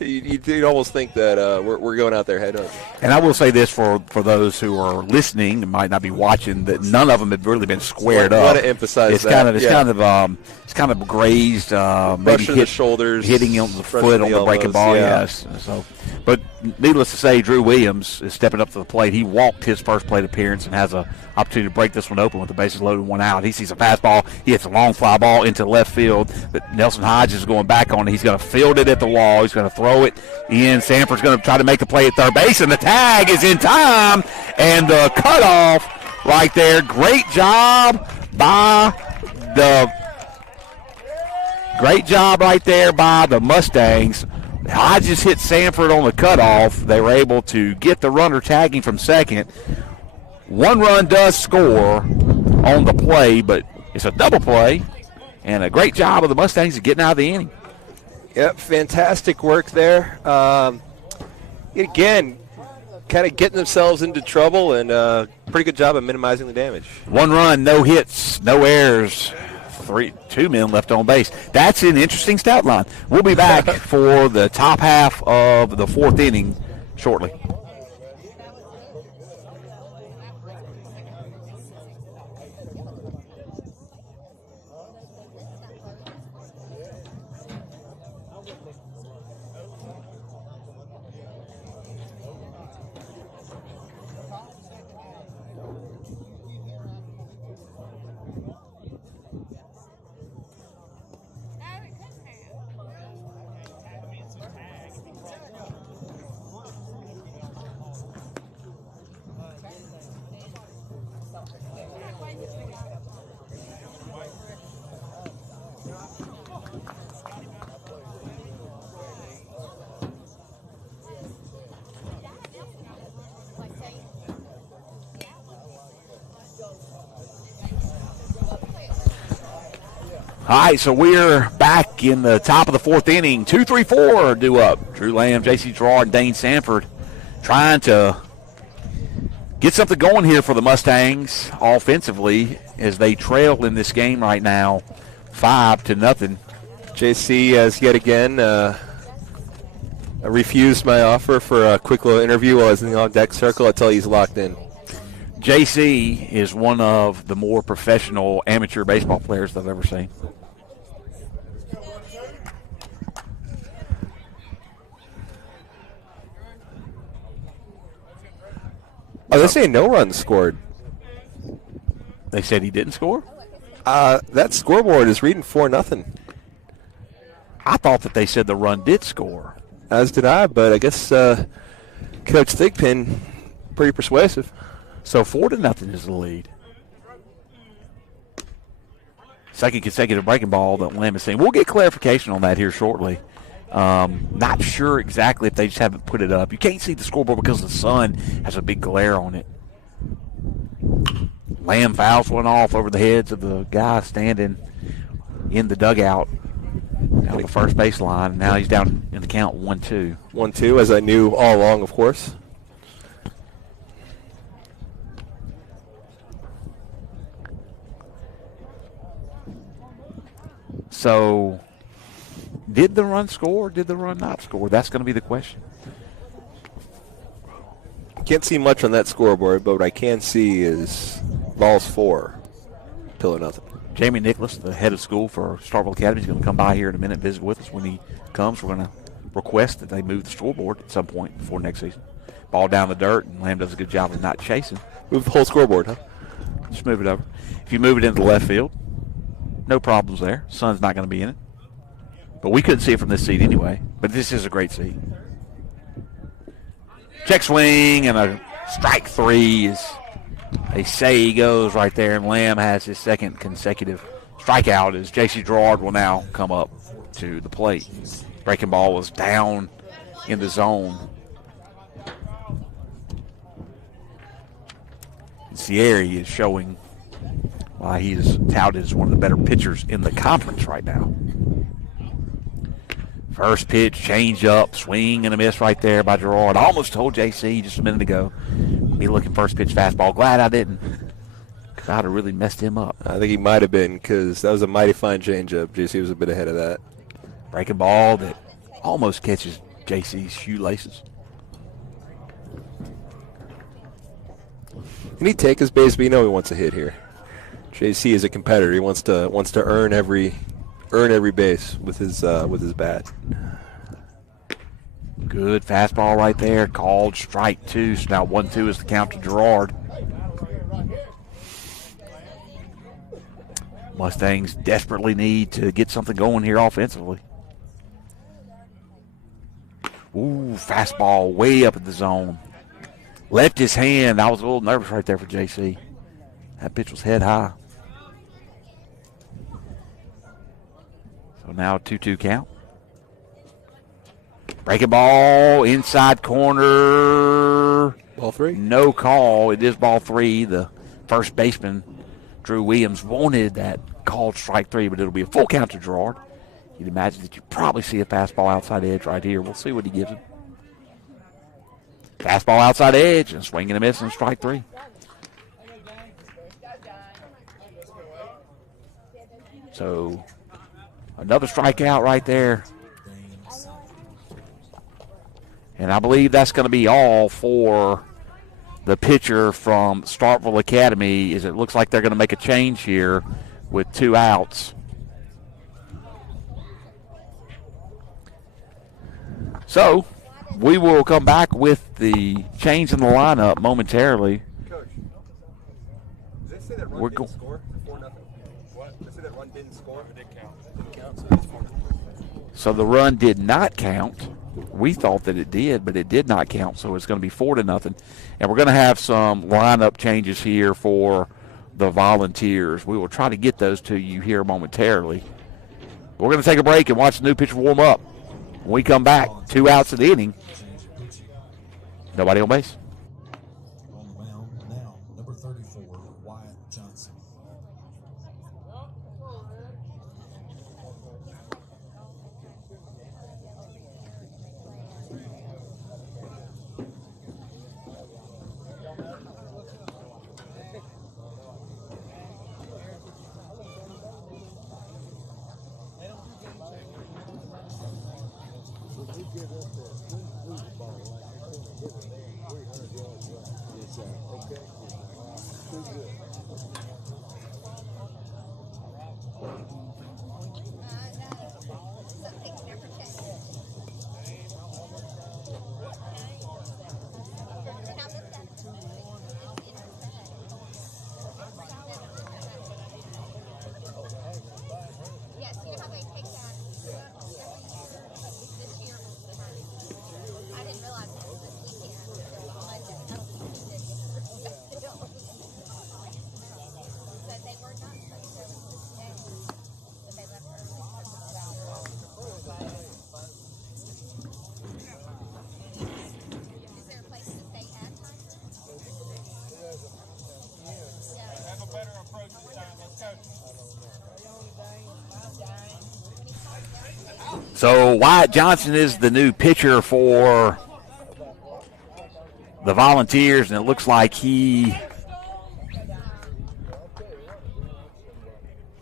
You'd almost think that we're going out there head on. And I will say this for those who are listening and might not be watching, that none of them have really been squared up. I want to emphasize that. It's kind of grazed, maybe hit the shoulders, hitting on the foot on the breaking ball. Yeah. Yes. So, but needless to say, Drew Williams is stepping up to the plate. He walked his first plate appearance and has an opportunity to break this one open with the bases loaded, 1 out. He sees a fastball. He hits a long fly ball into left field, but Nelson Hodges is going back on it. He's going to field it at the wall. He's going to throw it in. Sanford's going to try to make the play at third base, and the tag is in time, and the cutoff right there. Great job right there by the Mustangs. Hodges hit Sanford on the cutoff. They were able to get the runner tagging from second. 1 run does score on the play, but it's a double play, and a great job of the Mustangs of getting out of the inning. Yep, fantastic work there. Again, kind of getting themselves into trouble, and pretty good job of minimizing the damage. 1 run, no hits, no errors. 2 men left on base. That's an interesting stat line. We'll be back for the top half of the 4th inning shortly. All right, so we're back in the top of the fourth inning. 2-3-4 due up. Drew Lamb, J.C. Gerard, and Dane Sanford trying to get something going here for the Mustangs offensively as they trail in this game right now 5-0. JC has yet again refused my offer for a quick little interview while I was in the on-deck circle. I tell you he's locked in. JC is one of the more professional amateur baseball players I've ever seen. Oh, they're saying no runs scored. They said he didn't score? That scoreboard is reading 4-0. I thought that they said the run did score. As did I, but I guess Coach Thigpen, pretty persuasive. So 4-0 is the lead. Second consecutive breaking ball that Lamb is seeing. We'll get clarification on that here shortly. Not sure exactly if they just haven't put it up. You can't see the scoreboard because the sun has a big glare on it. Lamb fouls one off over the heads of the guy standing in the dugout down the first baseline. Now he's down in the count 1-2. 1-2, as I knew all along, of course. So, did the run score or did the run not score? That's going to be the question. Can't see much on that scoreboard, but what I can see is balls 4, Pillow nothing. Jamie Nicholas, the head of school for Starkville Academy, is going to come by here in a minute and visit with us. When he comes, we're going to request that they move the scoreboard at some point before next season. Ball down the dirt, and Lamb does a good job of not chasing. Move the whole scoreboard, huh? Just move it over. If you move it into the left field, no problems there. Sun's not going to be in it. But we couldn't see it from this seat anyway. But this is a great seat. Check swing and a strike 3 is, they say, he goes right there. And Lamb has his second consecutive strikeout as J.C. Gerard will now come up to the plate. Breaking ball was down in the zone. Sierra is showing why he is touted as one of the better pitchers in the conference right now. First pitch, change up, swing and a miss right there by Gerard. I almost told JC just a minute ago, be looking first pitch fastball. Glad I didn't, because I'd have really messed him up. I think he might have been, because that was a mighty fine changeup. JC was a bit ahead of that. Breaking ball that almost catches JC's shoelaces. Can he take his base? But you know he wants a hit here. JC is a competitor. He wants to earn every base with his bat. Good fastball right there. Called strike 2. So now 1-2 is the count to Gerard. Mustangs desperately need to get something going here offensively. Ooh, fastball way up in the zone. Left his hand. I was a little nervous right there for JC. That pitch was head high. So now a 2-2 count. Breaking ball, inside corner. Ball 3. No call. It is ball 3. The first baseman, Drew Williams, wanted that called strike 3, but it'll be a full count to Gerard. You'd imagine that you probably see a fastball outside edge right here. We'll see what he gives him. Fastball outside edge and swing and a miss and strike 3. So another strikeout right there. And I believe that's going to be all for the pitcher from Starkville Academy. Is it looks like they're going to make a change here with 2 outs. So we will come back with the change in the lineup momentarily. Coach, does it say that run didn't score? 4-0. What? Does it say that run didn't score? It didn't count. It didn't count, so it's 4-0. So the run did not count. We thought that it did, but it did not count, so it's going to be 4-0. And we're going to have some lineup changes here for the Volunteers. We will try to get those to you here momentarily. We're going to take a break and watch the new pitcher warm up. When we come back, 2 outs of the inning. Nobody on base. On the mound now, number 34, Wyatt Johnson. So Wyatt Johnson is the new pitcher for the Volunteers, and it looks like he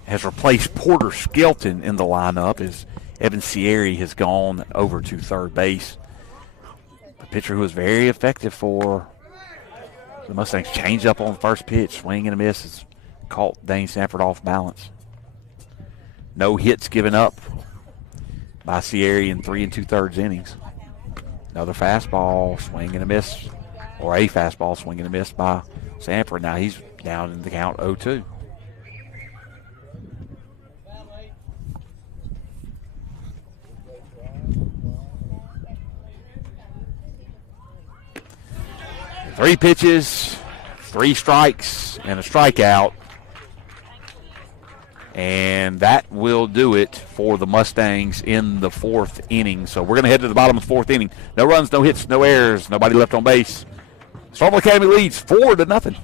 has replaced Porter Skelton in the lineup as Evan Sierra has gone over to third base. The pitcher who was very effective for the Mustangs. Changed up on the first pitch, swing and a miss, has caught Dane Sanford off balance. No hits given up by Sierra in 3 2/3 innings. Another fastball, swing and a miss, or a fastball, swing and a miss by Sanford. Now he's down in the count 0-2. Three pitches, 3 strikes, and a strikeout. And that will do it for the Mustangs in the 4th inning. So we're going to head to the bottom of the 4th inning. No runs, no hits, no errors, nobody left on base. Starkville Academy leads 4-0.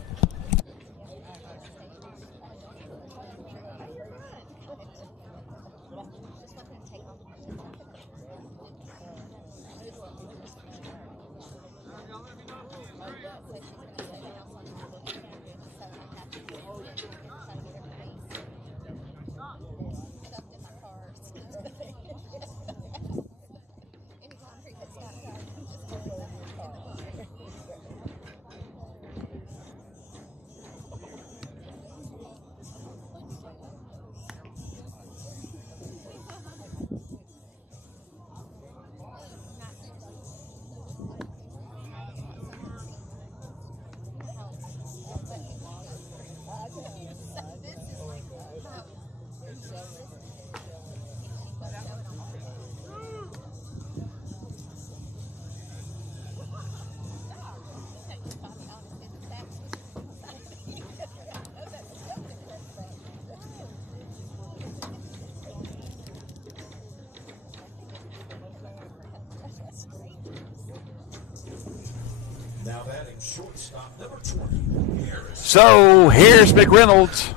Now batting shortstop number 20, Harris. So here's McReynolds.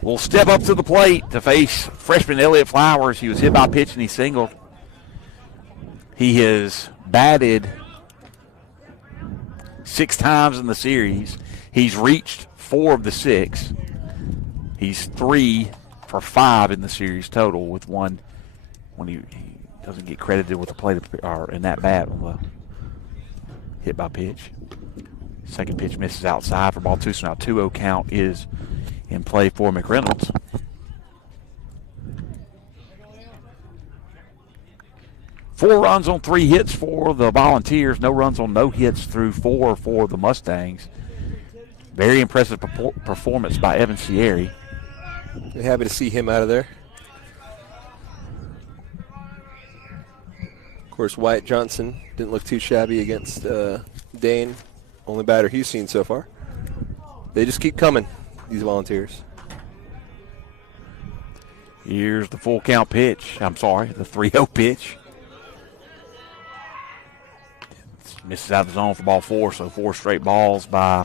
Will step up to the plate to face freshman Elliott Flowers. He was hit by a pitch and he singled. He has batted 6 times in the series. He's reached 4 of the 6. He's 3 for 5 in the series total, with one when he doesn't get credited with the plate or in that bat on the hit by pitch. Second pitch misses outside for ball 2, so now 2-0 count is in play for McReynolds. Four runs on 3 hits for the Volunteers. No runs on no hits through 4 for the Mustangs. Very impressive performance by Evan Sierra. We're happy to see him out of there. Of course, Wyatt Johnson didn't look too shabby against Dane. Only batter he's seen so far. They just keep coming, these Volunteers. Here's the full count pitch. I'm sorry, the 3-0 pitch. Misses out of the zone for ball 4, so 4 straight balls by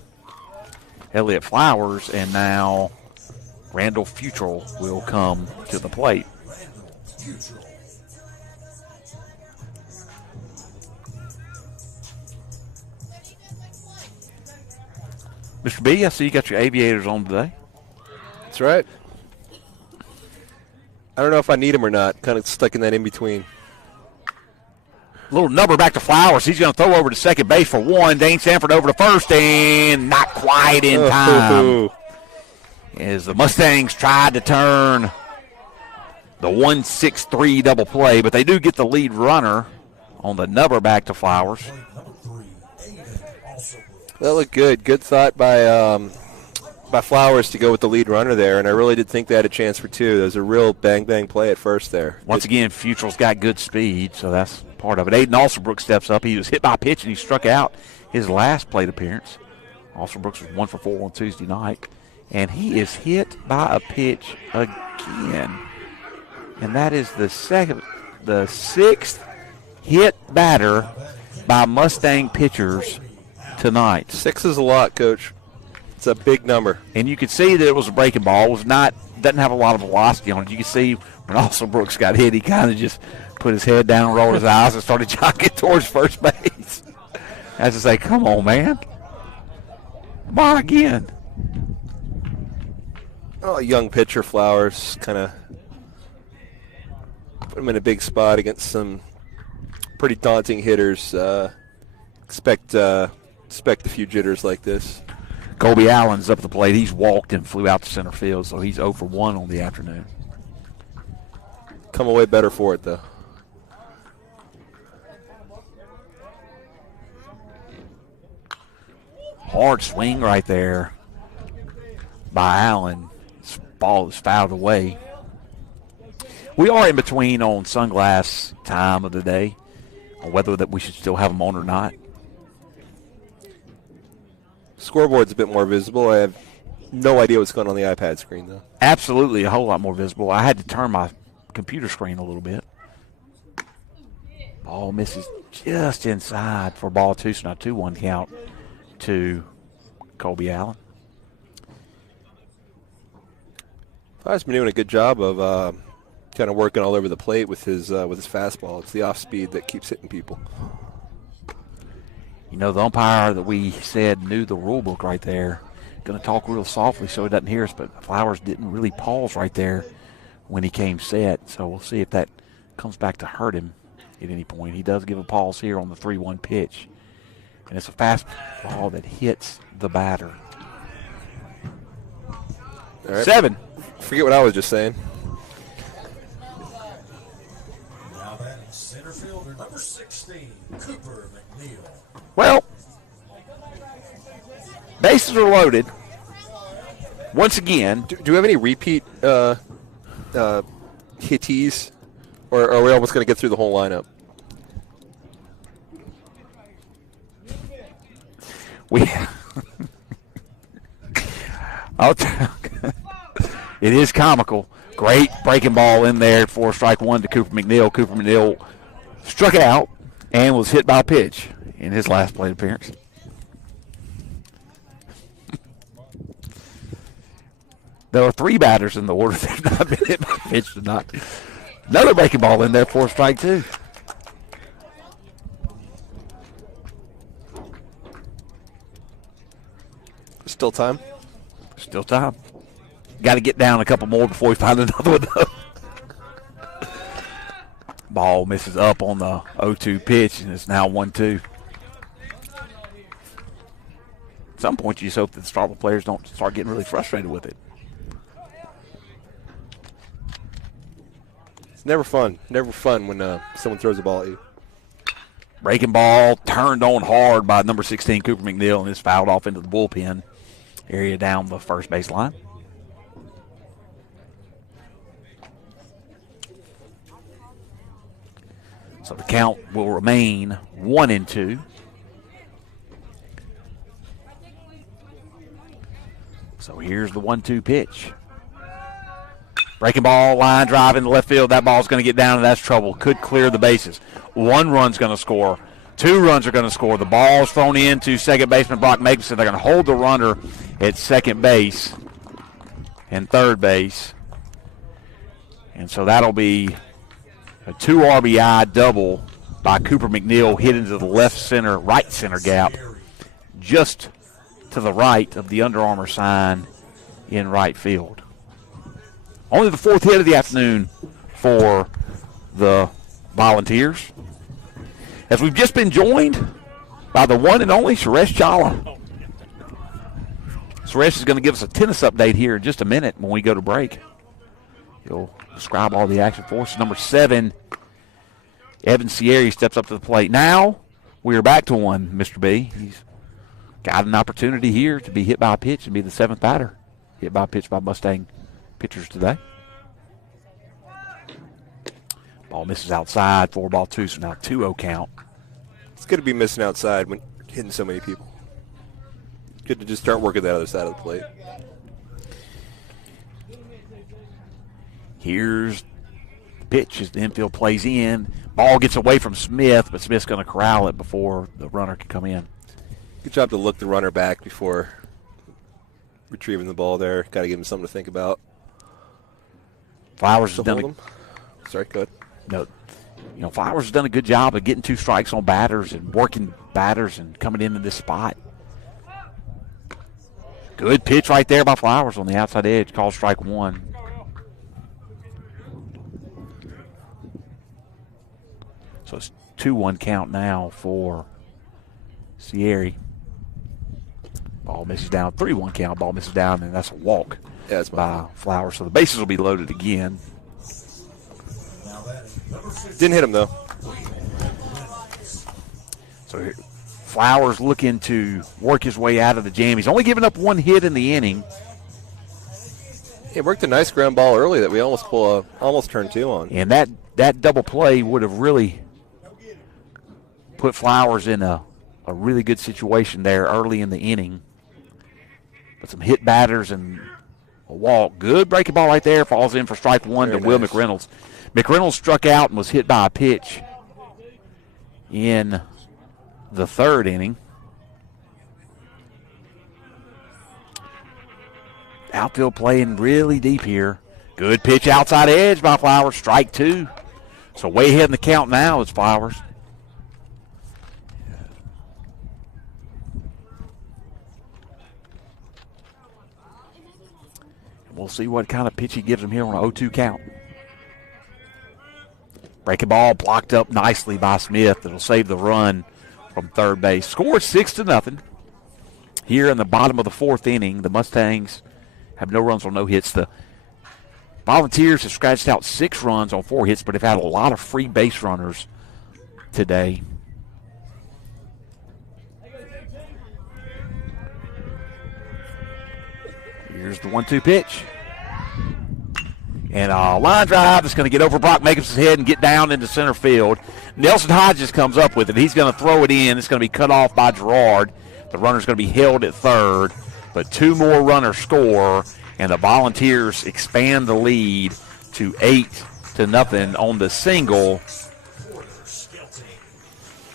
Elliott Flowers, and now Randall Futrell will come to the plate. Mr. B, I see you got your aviators on today. That's right. I don't know if I need them or not. Kind of stuck in that in-between. Little number back to Flowers. He's going to throw over to second base for 1. Dane Sanford over to first, and not quite in time. As the Mustangs tried to turn the 1-6-3 double play, but they do get the lead runner on the number back to Flowers. That looked good. Good thought by Flowers to go with the lead runner there, and I really did think they had a chance for 2. There was a real bang-bang play at first there. Once again, Futrell's got good speed, so that's part of it. Aiden Alsterbrook steps up. He was hit by a pitch, and he struck out his last plate appearance. Alsterbrook was 1 for 4 on Tuesday night, and he is hit by a pitch again. And that is the 6th hit batter by Mustang pitchers tonight. 6 is a lot, Coach. It's a big number. And you could see that it was a breaking ball. It was not, doesn't have a lot of velocity on it. You can see When also Brooks got hit, he kind of just put his head down, rolled his eyes, and started jogging towards first base. I had to say, come on, man. Come on again. Oh, a young pitcher, Flowers, kind of put him in a big spot against some pretty daunting hitters. Expect a few jitters like this. Colby Allen's up at the plate. He's walked and flew out to center field, so he's 0 for 1 on the afternoon. Come away better for it, though. Hard swing right there by Allen. This ball is fouled away. We are in between on sunglass time of the day, on whether that we should still have them on or not. Scoreboard's a bit more visible. I have no idea what's going on the iPad screen, though. Absolutely, a whole lot more visible. I had to turn my computer screen a little bit. Ball misses just inside for ball 2, so now 2-1 count to Colby Allen. Flyers been doing a good job of kind of working all over the plate with his fastball. It's the off speed that keeps hitting people. You know, the umpire that we said knew the rule book right there, going to talk real softly so he doesn't hear us, but Flowers didn't really pause right there when he came set, so we'll see if that comes back to hurt him at any point. He does give a pause here on the 3-1 pitch, and it's a fastball that hits the batter. All right. 7. Forget what I was just saying. Now batting center fielder number 16, Cooper Mcneil. Well, bases are loaded. Once again, Do we have any repeat hittees, or are we almost going to get through the whole lineup? It is comical. Great breaking ball in there for strike 1 to Cooper Mcneil. Cooper Mcneil struck it out and was hit by a pitch in his last plate appearance. There are 3 batters in the order that have not been hit by a pitch tonight. Another breaking ball in there for strike 2. Still time? Still time. Got to get down a couple more before we find another one, though. Ball misses up on the 0-2 pitch, and it's now 1-2. At some point, you just hope that the Starkville players don't start getting really frustrated with it. It's never fun. Never fun when someone throws a ball at you. Breaking ball turned on hard by number 16, Cooper Mcneil, and it's fouled off into the bullpen area down the first base line. So the count will remain 1-2. So here's the 1-2 pitch. Breaking ball, line drive in the left field. That ball's going to get down, and that's trouble. Could clear the bases. 1 run's going to score. 2 runs are going to score. The ball's thrown in to second baseman Brock Makeson. They're going to hold the runner at second base and third base. And so that'll be a 2 RBI double by Cooper Mcneil, hit into the left center, right center gap, just to the right of the Under Armour sign in right field. Only the 4th hit of the afternoon for the Volunteers, as we've just been joined by the one and only Suresh Chawla. Suresh is going to give us a tennis update here in just a minute when we go to break. He'll describe all the action for us. Number 7, Evan Sierra steps up to the plate. Now we are back to one, Mr. B. He's got an opportunity here to be hit by a pitch and be the 7th batter. Hit by a pitch by Mustang pitchers today. Ball misses outside, 4-2, so now 2-0 count. It's good to be missing outside when hitting so many people. Good to just start working that other side of the plate. Here's the pitch as the infield plays in. Ball gets away from Smith, but Smith's going to corral it before the runner can come in. Good job to look the runner back before retrieving the ball there. Got to give him something to think about. Flowers So has done hold him. Sorry, go ahead. No, Flowers has done a good job of getting 2 strikes on batters and working batters and coming into this spot. Good pitch right there by Flowers on the outside edge. Called strike 1. So it's 2-1 count now for Sierra. Ball misses down. 3-1 count. Ball misses down, and that's a walk by Flowers. So the bases will be loaded again. Didn't hit him, though. So here, Flowers looking to work his way out of the jam. He's only given up 1 hit in the inning. He worked a nice ground ball early that we almost turned 2 on. And that double play would have really put Flowers in a really good situation there early in the inning. But some hit batters and a walk. Good breaking ball right there. Falls in for strike 1 to Will McReynolds. McReynolds struck out and was hit by a pitch in the 3rd inning. Outfield playing really deep here. Good pitch outside edge by Flowers. Strike 2. So way ahead in the count now is Flowers. We'll see what kind of pitch he gives him here on an 0-2 count. Breaking ball blocked up nicely by Smith. It'll save the run from third base. Score 6-0. Here in the bottom of the 4th inning, the Mustangs have no runs on no hits. The Volunteers have scratched out 6 runs on 4 hits, but have had a lot of free base runners today. Here's the 1-2 pitch. And a line drive that's going to get over Brock Jacobs' head and get down into center field. Nelson Hodges comes up with it. He's going to throw it in. It's going to be cut off by Gerard. The runner's going to be held at third. But 2 more runners score, and the Volunteers expand the lead to 8-0 on the single.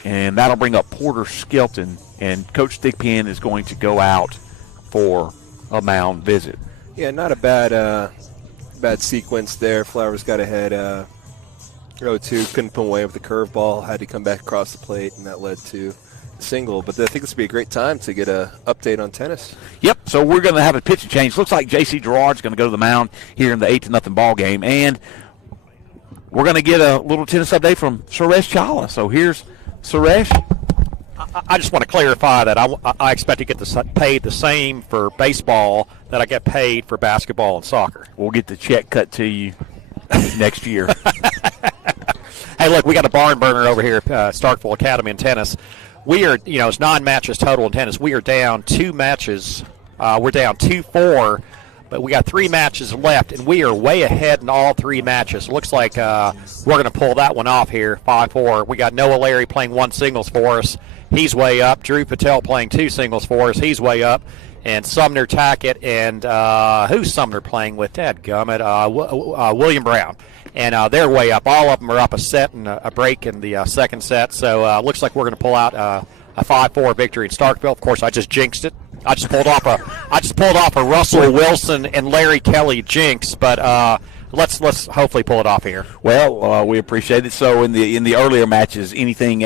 And that'll bring up Porter Skelton. And Coach Thigpen is going to go out for a mound visit. Yeah, not a bad sequence there. Flowers got ahead 0-2, couldn't put away with the curveball, had to come back across the plate, and that led to a single. But I think this would be a great time to get an update on tennis. Yep, so we're going to have a pitching change. Looks like J.C. Gerard's going to go to the mound here in the 8-0 ball game. And we're going to get a little tennis update from Suresh Chawla. So here's Suresh. I just want to clarify that I expect to get paid the same for baseball that I get paid for basketball and soccer. We'll get the check cut to you next year. Hey, look, we got a barn burner over here at Starkville Academy in tennis. We are, it's 9 matches total in tennis. We are down 2 matches. We're down 2-4, but we got 3 matches left, and we are way ahead in all 3 matches. Looks like we're going to pull that one off here, 5-4. We got Noah Larry playing 1 singles for us. He's way up. Drew Patel playing 2 singles for us. He's way up. And Sumner Tackett and who's Sumner playing with? Dadgummit, William Brown. And they're way up. All of them are up a set and a break in the second set. So looks like we're going to pull out a 5-4 victory in Starkville. Of course, I just jinxed it. I just pulled off a Russell Wilson and Larry Kelly jinx. But let's hopefully pull it off here. Well, we appreciate it. So in the earlier matches, anything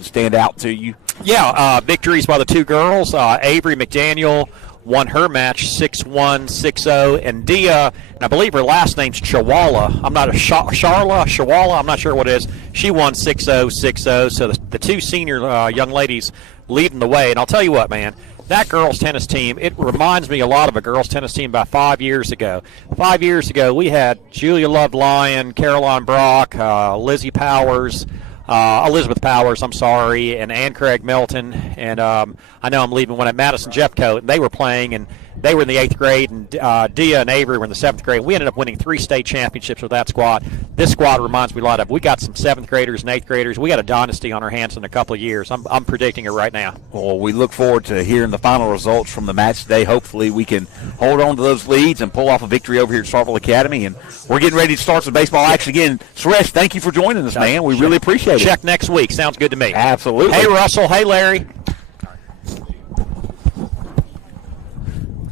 stand out to you? Yeah, victories by the 2 girls. Avery McDaniel won her match 6-1, 6-0, and Dia, and I believe her last name's Chawala. I'm not Chawala. I'm not sure what it is. She won 6-0, 6-0. So the 2 senior young ladies leading the way. And I'll tell you what, man. That girls' tennis team, it reminds me a lot of a girls' tennis team about 5 years ago. 5 years ago, we had Julia Love-Lyon, Caroline Brock, Elizabeth Powers, and Ann Craig Milton. And I know I'm leaving one at Madison Jeffcoat, and they were playing, and they were in the 8th grade, and Dia and Avery were in the 7th grade. We ended up winning 3 state championships with that squad. This squad reminds me a lot of, we got some 7th graders and 8th graders. We got a dynasty on our hands in a couple of years. I'm predicting it right now. Well, we look forward to hearing the final results from the match today. Hopefully we can hold on to those leads and pull off a victory over here at Starkville Academy. And we're getting ready to start some baseball action again. Suresh, thank you for joining us, man. We really appreciate it. Check next week. Sounds good to me. Absolutely. Hey, Russell. Hey, Larry.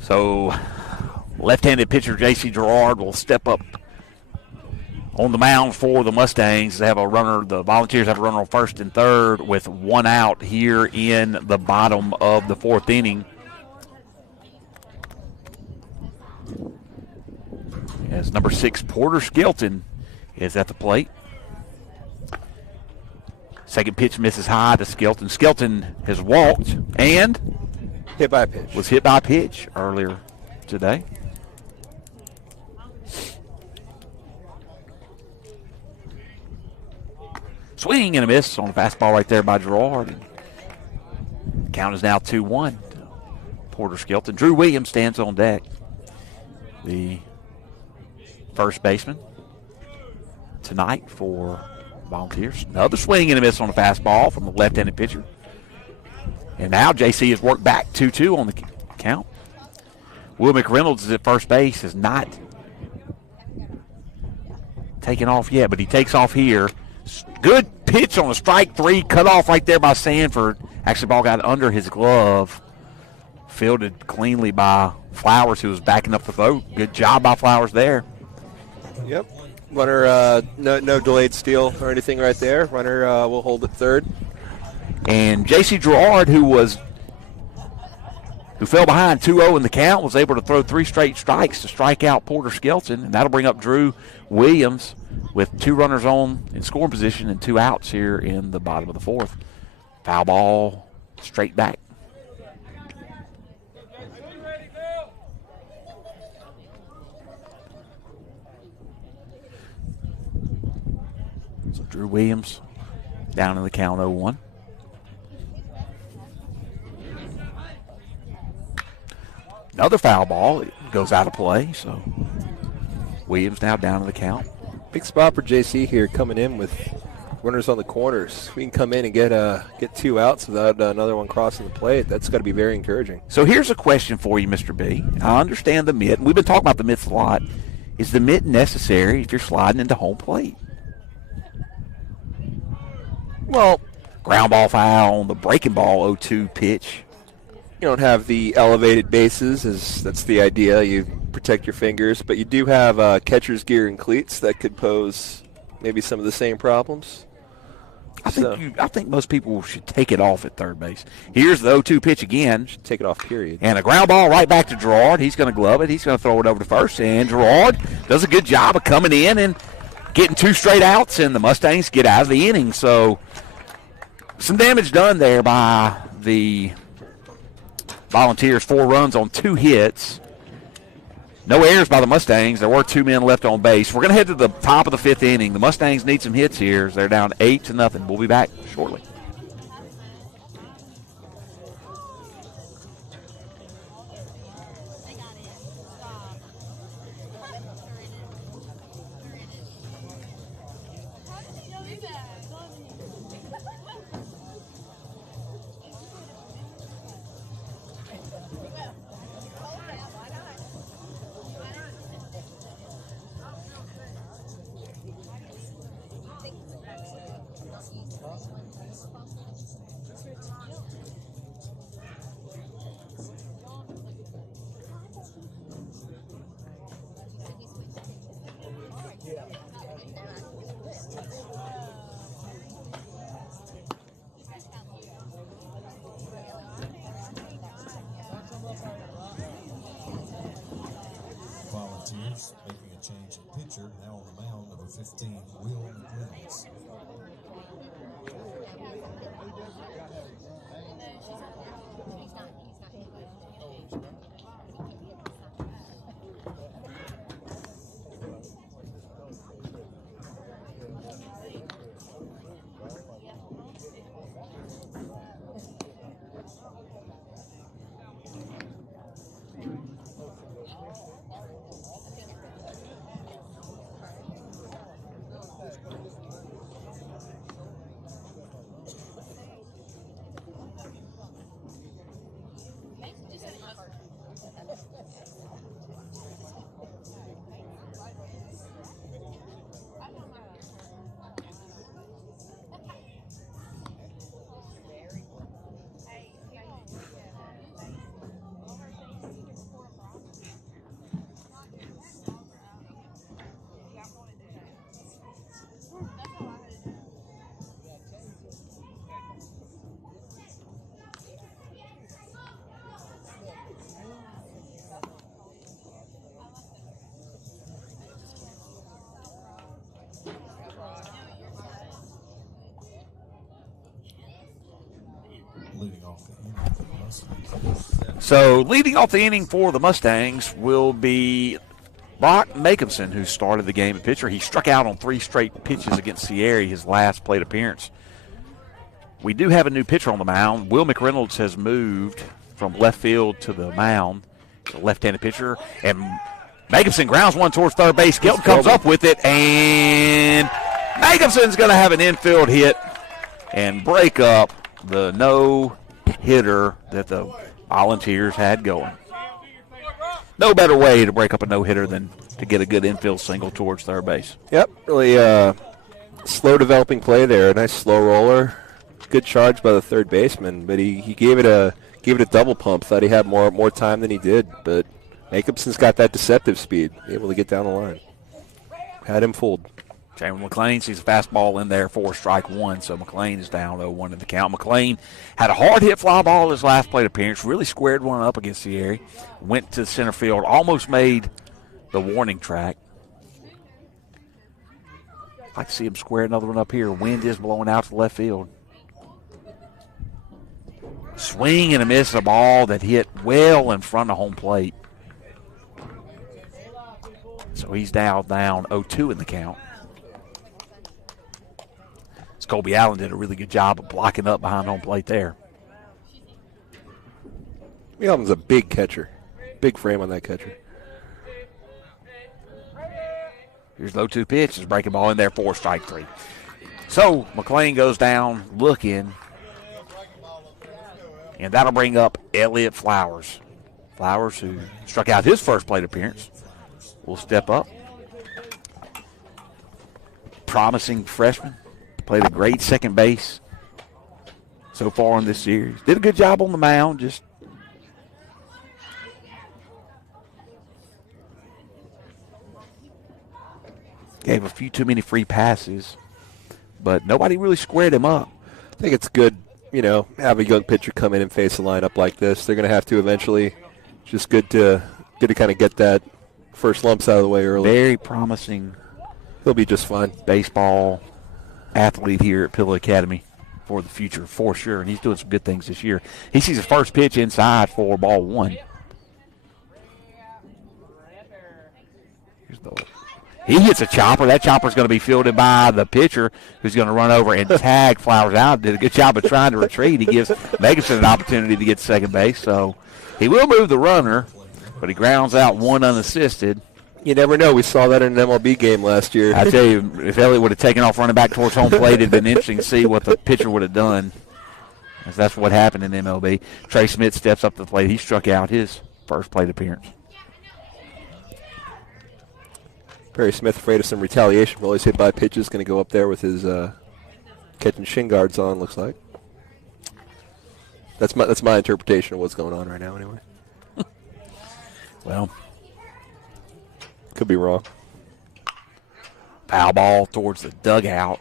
So, left-handed pitcher J.C. Gerard will step up on the mound for the Mustangs. They have a runner. The Volunteers have a runner on first and third with one out here in the bottom of the fourth inning. As number 6, Porter Skelton, is at the plate. Second pitch misses high to Skelton. Skelton has walked and Hit by a pitch. was hit by a pitch earlier today. Swing and a miss on a fastball right there by Gerard. Count is now 2-1. Porter Skelton. Drew Williams stands on deck. The first baseman tonight for Volunteers. Another swing and a miss on a fastball from the left-handed pitcher. And now JC has worked back 2-2 on the count. Will McReynolds is at first base, has not taken off yet, but he takes off here. Good pitch on a strike 3, cut off right there by Sanford. Actually, ball got under his glove. Fielded cleanly by Flowers, who was backing up the throw. Good job by Flowers there. Yep. Runner, no delayed steal or anything right there. Runner will hold at third. And J.C. Gerard, who fell behind 2-0 in the count, was able to throw 3 straight strikes to strike out Porter Skelton, and that'll bring up Drew Williams with 2 runners on in scoring position and 2 outs here in the bottom of the fourth. Foul ball straight back. So Drew Williams down in the count 0-1. Another foul ball. It goes out of play, so Williams now down in the count. Big spot for JC here, coming in with runners on the corners. We can come in and get 2 outs without another one crossing the plate. That's got to be very encouraging. So here's a question for you, Mr. B. I understand the mitt. We've been talking about the mitt a lot. Is the mitt necessary if you're sliding into home plate? Well, Ground ball foul on the breaking ball 0-2 pitch. you don't have the elevated bases, that's the idea. You protect your fingers, but you do have catcher's gear and cleats that could pose maybe some of the same problems. I think most people should take it off at third base. Here's the 0-2 pitch again. Take it off, period. And a ground ball right back to Gerard. He's going to glove it. He's going to throw it over to first. And Gerard does a good job of coming in and getting 2 straight outs, and the Mustangs get out of the inning. So some damage done there by the Volunteers. 4 runs on 2 hits. No errors by the Mustangs. There were 2 men left on base. We're going to head to the top of the 5th inning. The Mustangs need some hits here. They're down 8-0. We'll be back shortly. Volunteers making a change at pitcher. Now on the mound, number 15, Will McReynolds. So leading off the inning for the Mustangs will be Brock Macomson, who started the game at pitcher. He struck out on 3 straight pitches against Sierra, his last plate appearance. We do have a new pitcher on the mound. Will McReynolds has moved from left field to the mound, the left-handed pitcher, and Macomson grounds one towards third base. Skelton comes up with it, and Macomson's going to have an infield hit and break up the no-hitter that the Volunteers had going. No better way to break up a no-hitter than to get a good infield single towards third base. Yep, really slow developing play there. Nice slow roller. Good charge by the third baseman, but he gave it a double pump. Thought he had more time than he did, but Macomson's got that deceptive speed, able to get down the line. Had him fooled. Chamberlain McLean sees a fastball in there for strike one, so McLean is down 0-1 in the count. McLean had a hard hit fly ball his last plate appearance, really squared one up against Sierra, went to center field, almost made the warning track. I'd like to see him square another one up here. Wind is blowing out to left field. Swing and a miss, a ball that hit well in front of home plate. So he's down 0-2 in the count. Colby Allen did a really good job of blocking up behind home plate there. Allen's a big catcher. Big frame on that catcher. Here's the 0-2 pitch. There's a breaking ball in there for strike 3. So McLean goes down looking. And that'll bring up Elliott Flowers. Flowers, who struck out his first plate appearance, will step up. Promising freshman. Played a great second base so far in this series. Did a good job on the mound. Just gave a few too many free passes, but nobody really squared him up. I think it's good, have a young pitcher come in and face a lineup like this. They're going to have to eventually. Just good to kind of get that first lumps out of the way early. Very promising. He'll be just fine. Baseball athlete here at Pillow Academy for the future, for sure, and he's doing some good things this year. He sees his first pitch inside for ball 1. He hits a chopper. That chopper's going to be fielded by the pitcher, who's going to run over and tag Flowers out. Did a good job of trying to retreat. He gives Megson an opportunity to get to second base, so he will move the runner, but he grounds out one unassisted. You never know. We saw that in an MLB game last year. I tell you, if Elliott would have taken off running back towards home plate, it'd been interesting to see what the pitcher would have done. As that's what happened in MLB. Trey Smith steps up to the plate. He struck out his first plate appearance. Perry Smith, afraid of some retaliation while he's hit by pitches, going to go up there with his catching shin guards on, looks like. That's my interpretation of what's going on right now, anyway. Well, could be wrong. Foul ball towards the dugout.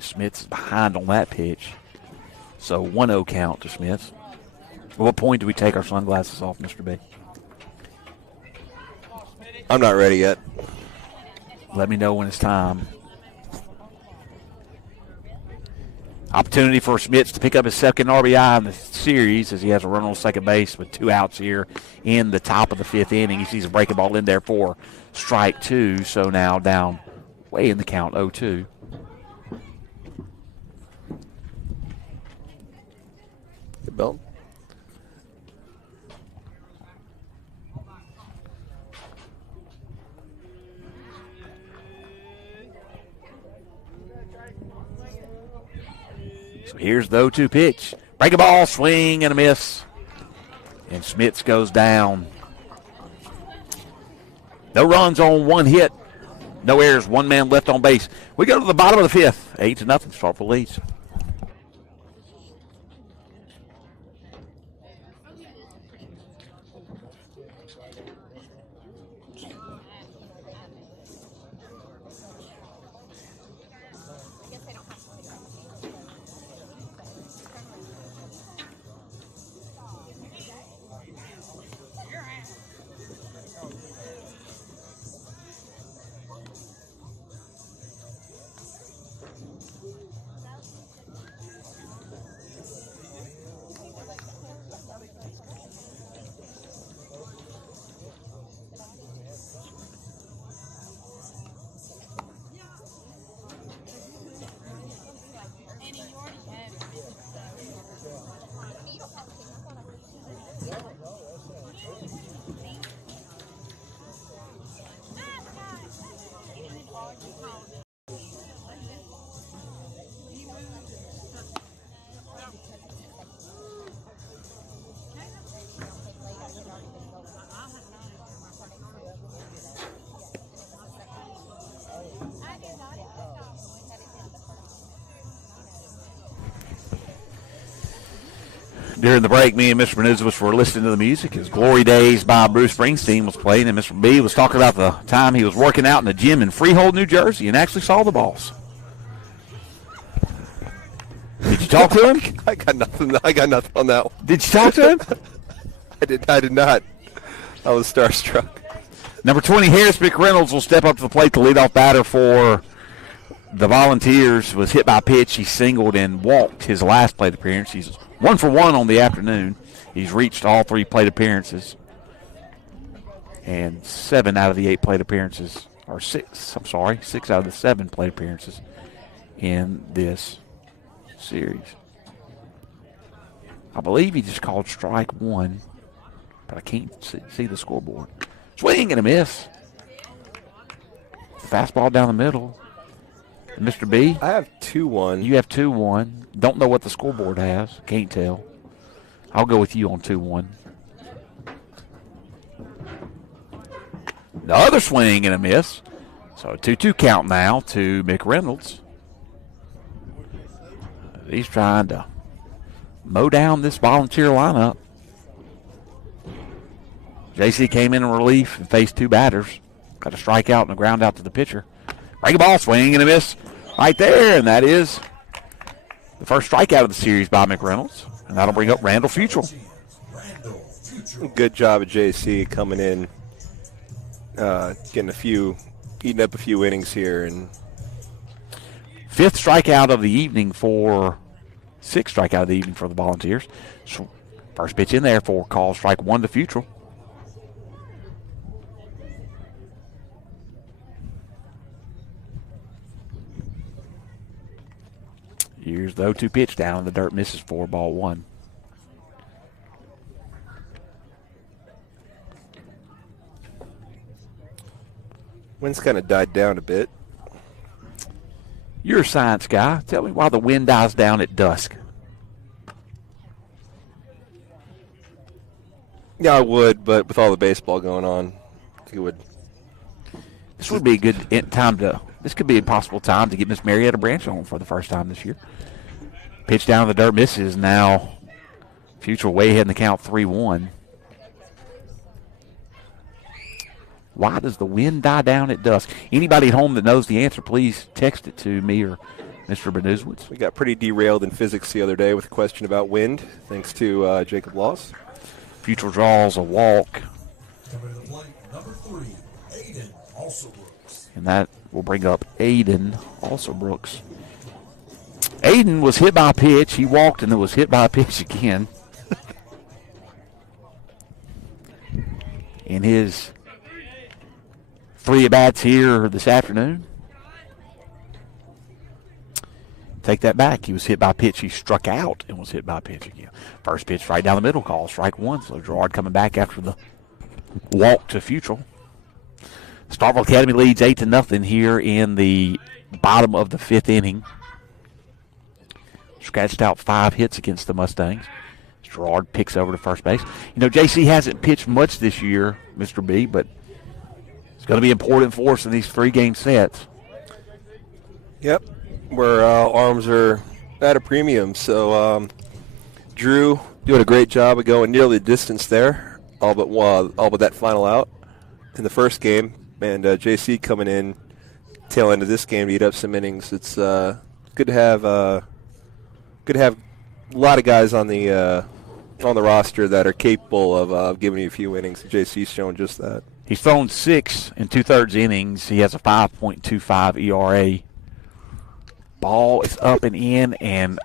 Smith's behind on that pitch. So 1-0 count to Smith. At what point do we take our sunglasses off, Mr. B? I'm not ready yet. Let me know when it's time. Opportunity for Smith to pick up his second RBI in the series as he has a run on second base with 2 outs here in the top of the 5th inning. He sees a breaking ball in there for strike 2, so now down way in the count, 0-2. Good belt. So here's the 0-2 pitch. Break a ball, swing and a miss. And Smits goes down. No runs on 1 hit. No errors, 1 man left on base. We go to the bottom of the 5th. 8-0, Starkville leads. During the break, me and Mr. Benuzowitz were listening to the music as Glory Days by Bruce Springsteen was playing, and Mr. B was talking about the time he was working out in the gym in Freehold, New Jersey, and actually saw the boss. Did you talk to him? I got nothing on that one. Did you talk to him? I did not. I was starstruck. Number 20, Harris McReynolds will step up to the plate. The leadoff batter for the Volunteers was hit by a pitch. He singled and walked his last plate appearance. He's 1 for 1 on the afternoon. He's reached all 3 plate appearances. And 7 out of the 8 plate appearances, or 6 out of the 7 plate appearances in this series. I believe he just called strike 1, but I can't see the scoreboard. Swing and a miss. Fastball down the middle. Mr. B? I have 2-1. You have 2-1. Don't know what the scoreboard has. Can't tell. I'll go with you on 2-1. Another swing and a miss. So a 2-2 count now to McReynolds. He's trying to mow down this Volunteer lineup. JC came in relief and faced 2 batters. Got a strikeout and a ground out to the pitcher. Break a ball, swing and a miss right there, and that is the first strikeout of the series by McReynolds, and that'll bring up Randall Futrell. Good job of JC coming in, eating up a few innings here, and 5th strikeout of the evening for 6th strikeout of the evening for the Volunteers. So first pitch in there for call strike 1 to Futrell. Here's the 0-2 pitch down in the dirt, misses for ball 1. wind's kind of died down a bit. You're a science guy. Tell me why the wind dies down at dusk. Yeah, I would, but with all the baseball going on, I think it would. This would be a good time to. This could be a possible time to get Miss Marietta Branch on for the first time this year. Pitch down in the dirt, misses. Now, Future way ahead in the count, 3-1. Why does the wind die down at dusk? Anybody at home that knows the answer, please text it to me or Mr. Benuzowitz. We got pretty derailed in physics the other day with a question about wind, thanks to Jacob Loss. Future draws a walk. Coming to the plate, number 3, Aiden Alsobrooks. And that will bring up Aiden Alsobrooks. Aiden was hit by a pitch. He walked and then was hit by a pitch again. In his 3 at-bats here this afternoon. Take that back. He was hit by a pitch. He struck out and was hit by a pitch again. First pitch right down the middle, call strike 1. So Gerard coming back after the walk to Futrell. Starkville Academy leads 8-0 here in the bottom of the 5th inning. Scratched out 5 hits against the Mustangs. Gerard picks over to first base. You know, JC hasn't pitched much this year, Mr. B, but it's going to be important for us in these 3-game sets. Yep, where arms are at a premium. So Drew doing a great job of going nearly the distance there, all but that final out in the first game, and JC coming in tail end of this game to eat up some innings. It's good to have a lot of guys on the roster that are capable of giving you a few innings. JC's shown just that. He's thrown 6 2/3 innings. He has a 5.25 ERA. Ball is up and in, and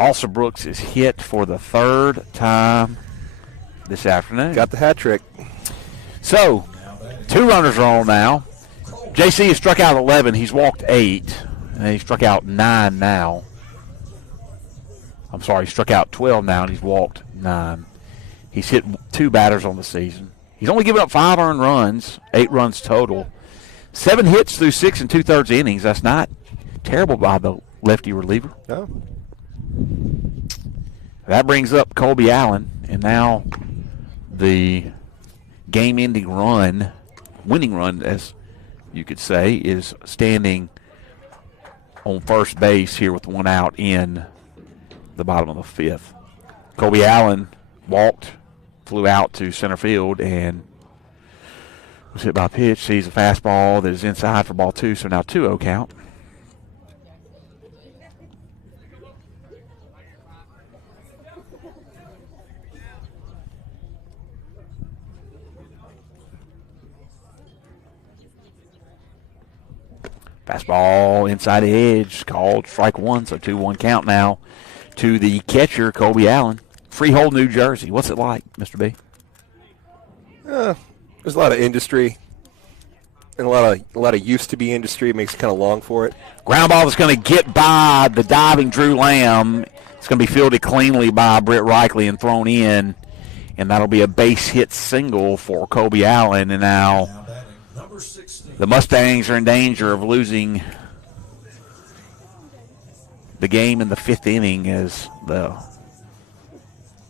Alsobrooks is hit for the 3rd time this afternoon. Got the hat trick. So, 2 runners are on now. JC has struck out 11. He's walked 8, and he struck out 9 now. I'm sorry, he struck out 12 now, and he's walked 9. He's hit 2 batters on the season. He's only given up 5 earned runs, 8 runs total. 7 hits through 6 2/3 innings. That's not terrible by the lefty reliever. No. That brings up Colby Allen, and now the game-ending run, winning run, as you could say, is standing on first base here with 1 out in the bottom of the 5th. Colby Allen flew out to center field, and was hit by a pitch. Sees a fastball that is inside for ball 2, so now 2-0 count. Fastball inside the edge, called strike 1, so 2-1 count now to the catcher, Colby Allen. Freehold, New Jersey. What's it like, Mr. B? There's a lot of industry and a lot of used to be industry. It makes you kind of long for it. Ground ball is going to get by the diving Drew Lamb. It's going to be fielded cleanly by Britt Reichley and thrown in, and that'll be a base hit single for Colby Allen. And now the Mustangs are in danger of losing the game in the 5th inning as the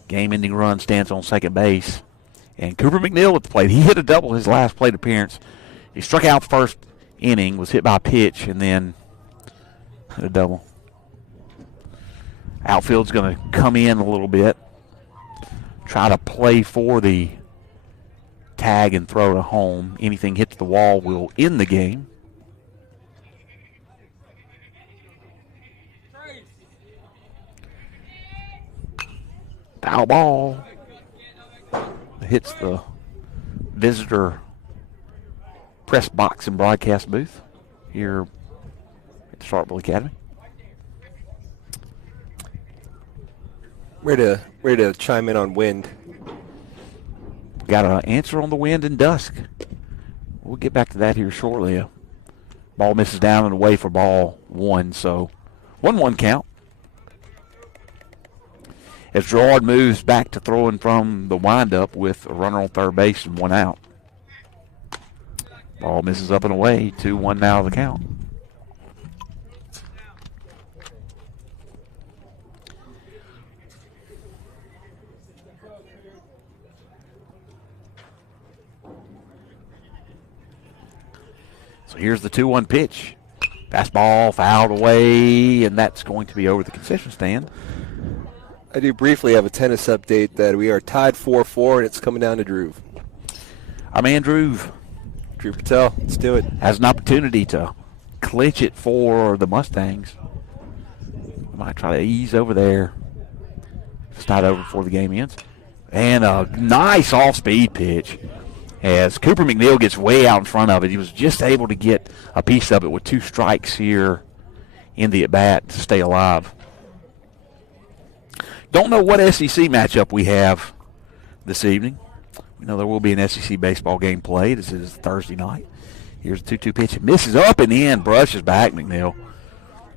game-ending run stands on second base. And Cooper Mcneil at the plate. He hit a double his last plate appearance. He struck out the first inning, was hit by a pitch, and then hit a double. Outfield's going to come in a little bit, try to play for the tag and throw to home. Anything hits the wall will end the game. Foul ball. Hits the visitor press box and broadcast booth here at the Starkville Academy. Ready to chime in on wind. Got an answer on the wind and dusk. We'll get back to that here shortly. Ball misses down and away for ball 1, so 1-1 count. As Gerard moves back to throwing from the windup with a runner on third base and 1 out. Ball misses up and away, 2-1 now the count. So here's the 2-1 pitch. Fastball fouled away, and that's going to be over the concession stand. I do briefly have a tennis update that we are tied 4-4, and it's coming down to Drew. Our man Drew Patel, let's do it. Has an opportunity to clinch it for the Mustangs. Might try to ease over there. It's not over before the game ends. And a nice off-speed pitch as Cooper Mcneil gets way out in front of it. He was just able to get a piece of it with 2 strikes here in the at-bat to stay alive. Don't know what SEC matchup we have this evening. We know there will be an SEC baseball game played. This is Thursday night. Here's a 2-2 pitch. It misses up and in, brushes back Mcneil.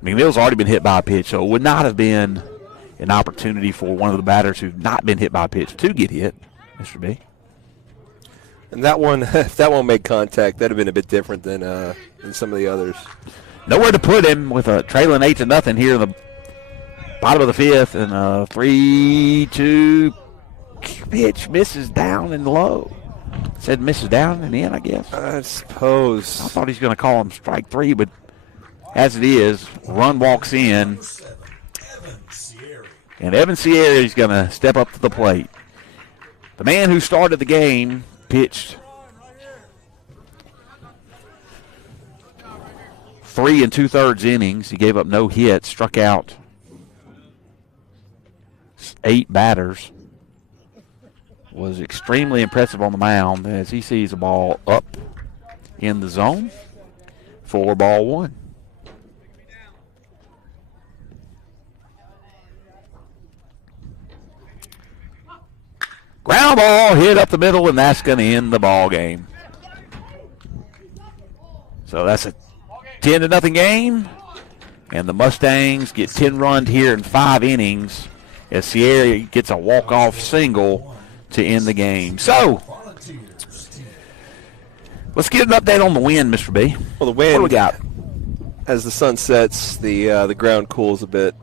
Mcneil's already been hit by a pitch, so it would not have been an opportunity for one of the batters who've not been hit by a pitch to get hit, Mr. B. And that one, if that one made contact, that'd have been a bit different than some of the others. Nowhere to put him with a trailing 8-0 here in the bottom of the 5th, and a 3-2 pitch misses down and low. Said misses down and in, I guess. I suppose. I thought he's going to call him strike 3, but as it is, run walks in, and Evan Sierra is going to step up to the plate. The man who started the game pitched 3 2/3 innings. He gave up no hits, struck out 8 batters. Was extremely impressive on the mound as he sees a ball up in the zone for ball 1. Ground ball hit up the middle, and that's going to end the ball game. So that's a 10-0 game, and the Mustangs get 10 runs here in 5 innings as Sierra gets a walk-off single to end the game. So let's get an update on the wind, Mr. B. Well, the wind, what do we got? As the sun sets, the ground cools a bit,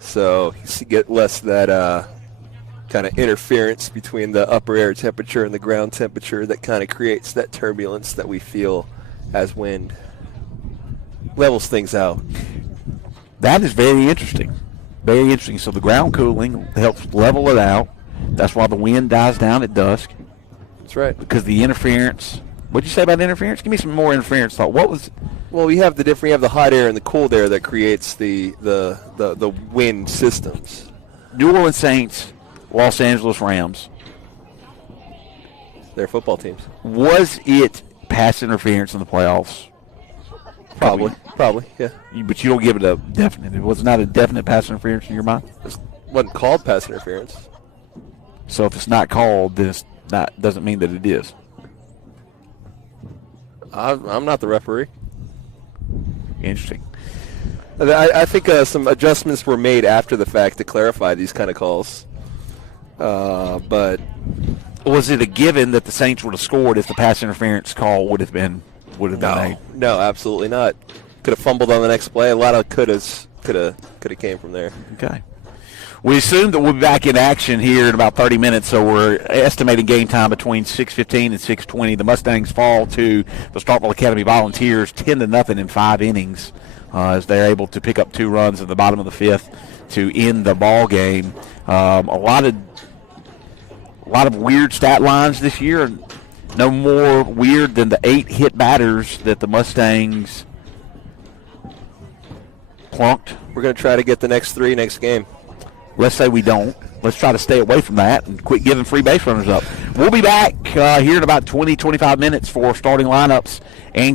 so you get less of that kind of interference between the upper air temperature and the ground temperature that kind of creates that turbulence that we feel as wind levels things out. That is very interesting. Very interesting. So the ground cooling helps level it out. That's why the wind dies down at dusk. That's right. Because the interference. What'd you say about interference? Give me some more interference thought. What was? Well, you have the hot air and the cold air that creates the wind systems. New Orleans Saints, Los Angeles Rams. They're football teams. Was it pass interference in the playoffs? Probably, yeah. But you don't give it a definite. It was not a definite pass interference in your mind? It wasn't called pass interference. So if it's not called, then it's not, doesn't mean that it is. I'm not the referee. Interesting. I think some adjustments were made after the fact to clarify these kind of calls. But was it a given that the Saints would have scored if the pass interference call would have been made? No, absolutely not. Could have fumbled on the next play. A lot of could have came from there. Okay. We assume that we'll be back in action here in about 30 minutes, so we're estimating game time between 6:15 and 6:20. The Mustangs fall to the Starkville Academy Volunteers 10-0 in 5 innings as they're able to pick up 2 runs at the bottom of the 5th to end the ball game. A lot of weird stat lines this year. No more weird than the 8 hit batters that the Mustangs plunked. We're going to try to get the next 3 next game. Let's say we don't. Let's try to stay away from that and quit giving free base runners up. We'll be back here in about 20-25 minutes for starting lineups and game.